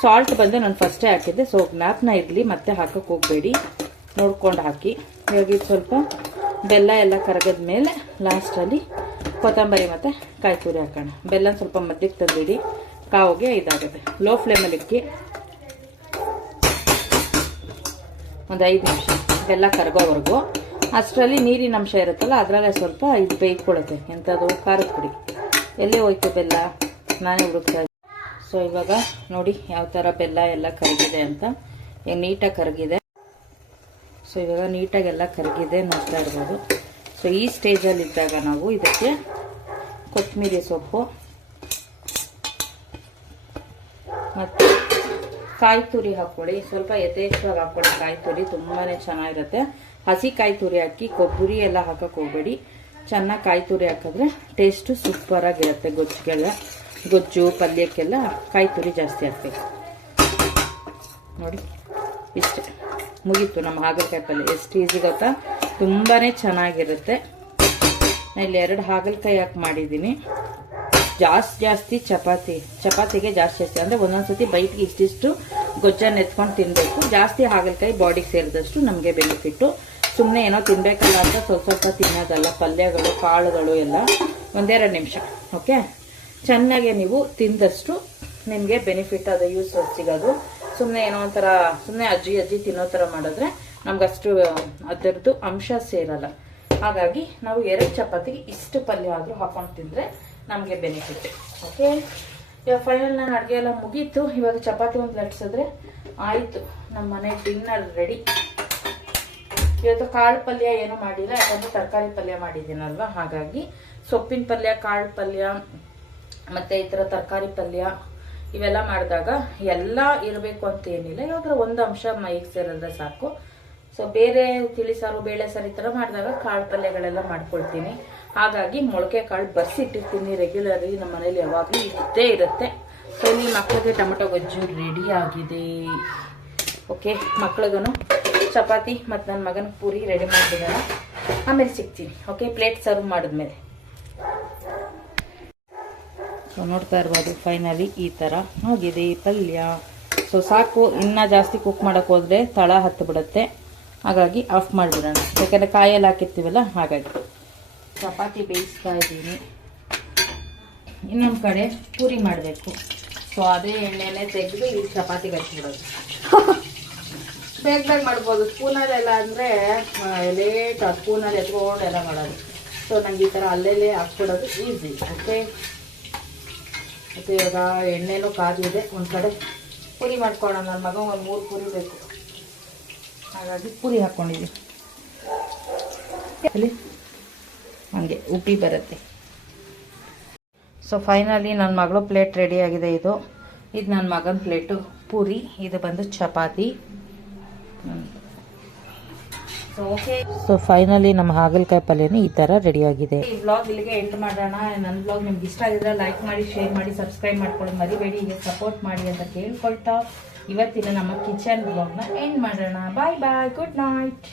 ಸಾಲ್ಟ್ ಬಂದು ನಾನು ಫಸ್ಟೇ ಹಾಕಿದ್ದೆ, ಸೊ ಜ್ಞಾಪನ ಇರಲಿ, ಮತ್ತೆ ಹಾಕಕ್ಕೆ ಹೋಗಬೇಡಿ, ನೋಡ್ಕೊಂಡು ಹಾಕಿ. ಇವಾಗ ಇದು ಸ್ವಲ್ಪ ಬೆಲ್ಲ ಎಲ್ಲ ಕರಗದ ಮೇಲೆ ಲಾಸ್ಟಲ್ಲಿ ಕೊತ್ತಂಬರಿ ಮತ್ತು ಕಾಯಿ ತುರಿ ಹಾಕೋಣ. ಬೆಲ್ಲ ಸ್ವಲ್ಪ ಮಧ್ಯಕ್ಕೆ ತಂದಿಡಿ, ಕಾವಿಗೆ ಇದಾಗುತ್ತೆ. ಲೋ ಫ್ಲೇಮಲ್ಲಿ ಇಕ್ಕಿ ಒಂದು 5 ನಿಮಿಷ ಬೆಲ್ಲ ಕರಗೋವರೆಗೂ. ಅಷ್ಟರಲ್ಲಿ ನೀರಿನ ಅಂಶ ಇರುತ್ತಲ್ಲ ಅದರಲ್ಲೇ ಸ್ವಲ್ಪ ಇದು ಬೇಯ್ಕೊಳ್ಳುತ್ತೆ. ಎಂಥದ್ದು ಖಾರದ ಪುಡಿ ಎಲ್ಲೇ ಹೋಯ್ತು ಬೆಲ್ಲ, ನಾನೇ ಹುಡುಕ್ತಾ ಇದ್ದೆ. ಸೊ ಇವಾಗ ನೋಡಿ ಯಾವ ಥರ ಬೆಲ್ಲ ಎಲ್ಲ ಕರಗಿದೆ ಅಂತ. ಈಗ ನೀಟಾಗಿ ಕರಗಿದೆ. ಸೊ ಇವಾಗ ನೀಟಾಗೆಲ್ಲ ಕರಗಿದೆ, ನೋಡ್ತಾ ಇರ್ಬೋದು. ಸೊ ಈ ಸ್ಟೇಜಲ್ಲಿ ಇದ್ದಾಗ ನಾವು ಇದಕ್ಕೆ ಕೊತ್ತಂಬರಿ ಸೊಪ್ಪು ಮತ್ತು ಕಾಯಿ ತುರಿ ಹಾಕ್ಕೊಳ್ಳಿ. ಸ್ವಲ್ಪ ಯಥೇಚ್ಛವಾಗಿ ಹಾಕ್ಕೊಳ್ಳಿ ಕಾಯಿ ತುರಿ, ತುಂಬಾ ಚೆನ್ನಾಗಿರುತ್ತೆ. ಹಸಿ ಕಾಯಿ ತುರಿ ಹಾಕಿ, ಕೊಬ್ಬರಿ ಎಲ್ಲ ಹಾಕಕ್ಕೆ ಹೋಗ್ಬೇಡಿ. ಚೆನ್ನಾಗಿ ಕಾಯಿ ತುರಿ ಹಾಕಿದ್ರೆ ಟೇಸ್ಟು ಸೂಪರಾಗಿರುತ್ತೆ. ಗೊಜ್ಜು ಪಲ್ಯಕ್ಕೆಲ್ಲ ಕಾಯಿ ತುರಿ ಜಾಸ್ತಿ ಹಾಕ್ಬೇಕು. ನೋಡಿ ಇಷ್ಟೇ, ಮುಗೀತು ನಮ್ಮ ಹಾಗಲಕಾಯಿ ಪಲ್ಯ. ಎಷ್ಟು ಈಸಿ ಗೊತ್ತಾ, ತುಂಬಾ ಚೆನ್ನಾಗಿರುತ್ತೆ. ನಾನು ಇಲ್ಲಿ 2 ಹಾಗಲಕಾಯಿ ಹಾಕಿ ಮಾಡಿದ್ದೀನಿ. ಜಾಸ್ತಿ ಚಪಾತಿಗೆ ಜಾಸ್ತಿ ಅಂದರೆ ಒಂದೊಂದ್ಸತಿ ಬೈಟ್ಗೆ ಇಷ್ಟಿಷ್ಟು ಗೊಜ್ಜನ್ನು ಎತ್ಕೊಂಡು ತಿನ್ನಬೇಕು. ಜಾಸ್ತಿ ಹಾಗಲಕಾಯಿ ಬಾಡಿಗೆ ಸೇರಿದಷ್ಟು ನಮಗೆ ಬೆನಿಫಿಟ್ಟು. ಸುಮ್ಮನೆ ಏನೋ ತಿನ್ನಬೇಕಲ್ಲ ಅಂತ ಸ್ವಲ್ಪ ತಿನ್ನೋದಲ್ಲ. ಪಲ್ಯಗಳು ಕಾಳುಗಳು ಎಲ್ಲ 1-2 ನಿಮಿಷ ಓಕೆ. ಚೆನ್ನಾಗಿ ನೀವು ತಿಂದಷ್ಟು ನಿಮಗೆ ಬೆನಿಫಿಟ್, ಅದು ಯೂಸ್ ಸಿಗೋದು. ಸುಮ್ಮನೆ ಏನೋ ಒಂಥರ ಸುಮ್ಮನೆ ಅಜ್ಜಿ ತಿನ್ನೋ ಥರ ಮಾಡಿದ್ರೆ ನಮ್ಗಷ್ಟು ಅದರದ್ದು ಅಂಶ ಸೇರಲ್ಲ. ಹಾಗಾಗಿ ನಾವು 2 ಚಪಾತಿಗೆ ಇಷ್ಟು ಪಲ್ಯ ಆದರೂ ಹಾಕೊಂಡು ತಿಂದರೆ ನಮಗೆ ಬೆನಿಫಿಟ್. ಓಕೆ, ಇವಾಗ ಫೈನಲ್ ನಾನು ಅಡುಗೆ ಎಲ್ಲ ಮುಗೀತು. ಇವಾಗ ಚಪಾತಿ ಒಂದು ಲಟ್ಸಿದ್ರೆ ಆಯಿತು, ನಮ್ಮ ಮನೆ ಡಿನ್ನರ್ ರೆಡಿ. ಇವತ್ತು ಕಾಳು ಪಲ್ಯ ಏನೂ ಮಾಡಿಲ್ಲ, ಯಾಕಂದರೆ ತರಕಾರಿ ಪಲ್ಯ ಮಾಡಿದ್ದೀನಲ್ವ. ಹಾಗಾಗಿ ಸೊಪ್ಪಿನ ಪಲ್ಯ, ಕಾಳು ಪಲ್ಯ ಮತ್ತು ಈ ಥರ ತರಕಾರಿ ಪಲ್ಯ ಇವೆಲ್ಲ ಮಾಡಿದಾಗ ಎಲ್ಲ ಇರಬೇಕು ಅಂತ ಏನಿಲ್ಲ. ಯಾವ್ದಾರ ಒಂದು ಅಂಶ ಮೈಗೆ ಸೇರಿದ್ರೆ ಸಾಕು. ಸೊ ಬೇರೆ ತಿಳಿಸಾರು, ಬೇಳೆ ಸಾರು ಈ ಥರ ಮಾಡಿದಾಗ ಕಾಳು ಪಲ್ಯಗಳೆಲ್ಲ ಮಾಡ್ಕೊಳ್ತೀನಿ. ಹಾಗಾಗಿ ಮೊಳಕೆ ಕಾಳು ಬರ್ಸಿಟ್ಟಿರ್ತೀನಿ ರೆಗ್ಯುಲರ್ಲಿ. ನಮ್ಮ ಮನೇಲಿ ಯಾವಾಗಲೂ ಇದ್ದೇ ಇರುತ್ತೆ. ಸೊ ಇಲ್ಲಿ ಮಕ್ಕಳಿಗೆ ಟೊಮೆಟೊ ಗೊಜ್ಜು ರೆಡಿ ಆಗಿದೆ. ಓಕೆ, ಮಕ್ಳಿಗೂ ಚಪಾತಿ ಮತ್ತು ನನ್ನ ಮಗನ ಪೂರಿ ರೆಡಿ ಮಾಡಿಬಿಡೋಣ. ಆಮೇಲೆ ಸಿಗ್ತೀನಿ. ಓಕೆ, ಪ್ಲೇಟ್ ಸರ್ವ್ ಮಾಡಿದ್ಮೇಲೆ. ಸೊ ನೋಡ್ತಾ ಇರ್ಬೋದು, ಫೈನಲಿ ಈ ಥರ ಆಗಿದೆ ಪಲ್ಯ. ಸೊ ಸಾಕು, ಇನ್ನೂ ಜಾಸ್ತಿ ಕುಕ್ ಮಾಡೋಕ್ಕೆ ಹೋದರೆ ತಳ ಹತ್ತು ಬಿಡುತ್ತೆ. ಹಾಗಾಗಿ ಆಫ್ ಮಾಡಿಬಿಡೋಣ, ಯಾಕಂದರೆ ಕಾಯಲ್ಲಿ ಹಾಕಿರ್ತೀವಲ್ಲ. ಹಾಗಾಗಿ ಚಪಾತಿ ಬೇಯಿಸ್ತಾ ಇದ್ದೀನಿ. ಇನ್ನೊಂದು ಕಡೆ ಪೂರಿ ಮಾಡಬೇಕು. ಸೊ ಅದೇ ಎಣ್ಣೆನೇ ತೆಗೆದು ಈ ಚಪಾತಿಗೆ ಹಚ್ಬಿಡೋದು. ಬೇಗ ಮಾಡ್ಬೋದು. ಸ್ಪೂನಲ್ಲೆಲ್ಲ ಅಂದರೆ ಲೇಟ್ ಸ್ಪೂನಲ್ಲಿ ಎತ್ಕೊಂಡು ಎಲ್ಲ ಮಾಡೋದು. ಸೊ ನಂಗೆ ಈ ಥರ ಅಲ್ಲೆಲ್ಲೇ ಹಾಕ್ಬಿಡೋದು ಈಸಿ. ಓಕೆ, ಮತ್ತು ಇವಾಗ ಎಣ್ಣೆನೂ ಕಾದಿದೆ. ಒಂದು ಕಡೆ ಪೂರಿ ಮಾಡ್ಕೊಳ್ಳೋಣ. ನನ್ನ ಮಗ ಒಂದು 3 ಪೂರಿ ಬೇಕು, ಹಾಗಾಗಿ ಪೂರಿ ಹಾಕ್ಕೊಂಡಿದ್ದೀನಿ. ಅಲ್ಲಿ ಹಾಗೆ ಉಪ್ಪಿ ಬರುತ್ತೆ. ಸೊ ಫೈನಲಿ ನನ್ನ ಮಗಳು ಪ್ಲೇಟ್ ರೆಡಿ ಆಗಿದೆ. ಇದು ನನ್ನ ಮಗನ ಪ್ಲೇಟು ಪೂರಿ, ಇದು ಬಂದು ಚಪಾತಿ. ಸೊ ಫೈನಲಿ ನಮ್ಮ ಹಾಗಲಕಾಯಿ ಪಲ್ಯನೇ ಈ ಥರ ರೆಡಿಯಾಗಿದೆ. ಈ ವ್ಲಾಗ್ ಇಲ್ಲಿಗೆ ಎಂಡ್ ಮಾಡೋಣ. ನನ್ನ ವ್ಲಾಗ್ ನಿಮ್ಗೆ ಇಷ್ಟ ಆಗಿದ್ರೆ ಲೈಕ್ ಮಾಡಿ, ಶೇರ್ ಮಾಡಿ, ಸಬ್ಸ್ಕ್ರೈಬ್ ಮಾಡ್ಕೊಳ್ಳಿ ಮರಿಬೇಡಿ. ಹೀಗೆ ಸಪೋರ್ಟ್ ಮಾಡಿ ಅಂತ ಕೇಳ್ಕೊಳ್ತಾ ಇವತ್ತಿನ ನಮ್ಮ ಕಿಚನ್ ವ್ಲಾಗ್ನ ಎಂಡ್ ಮಾಡೋಣ. ಬಾಯ್ ಬಾಯ್, ಗುಡ್ ನೈಟ್.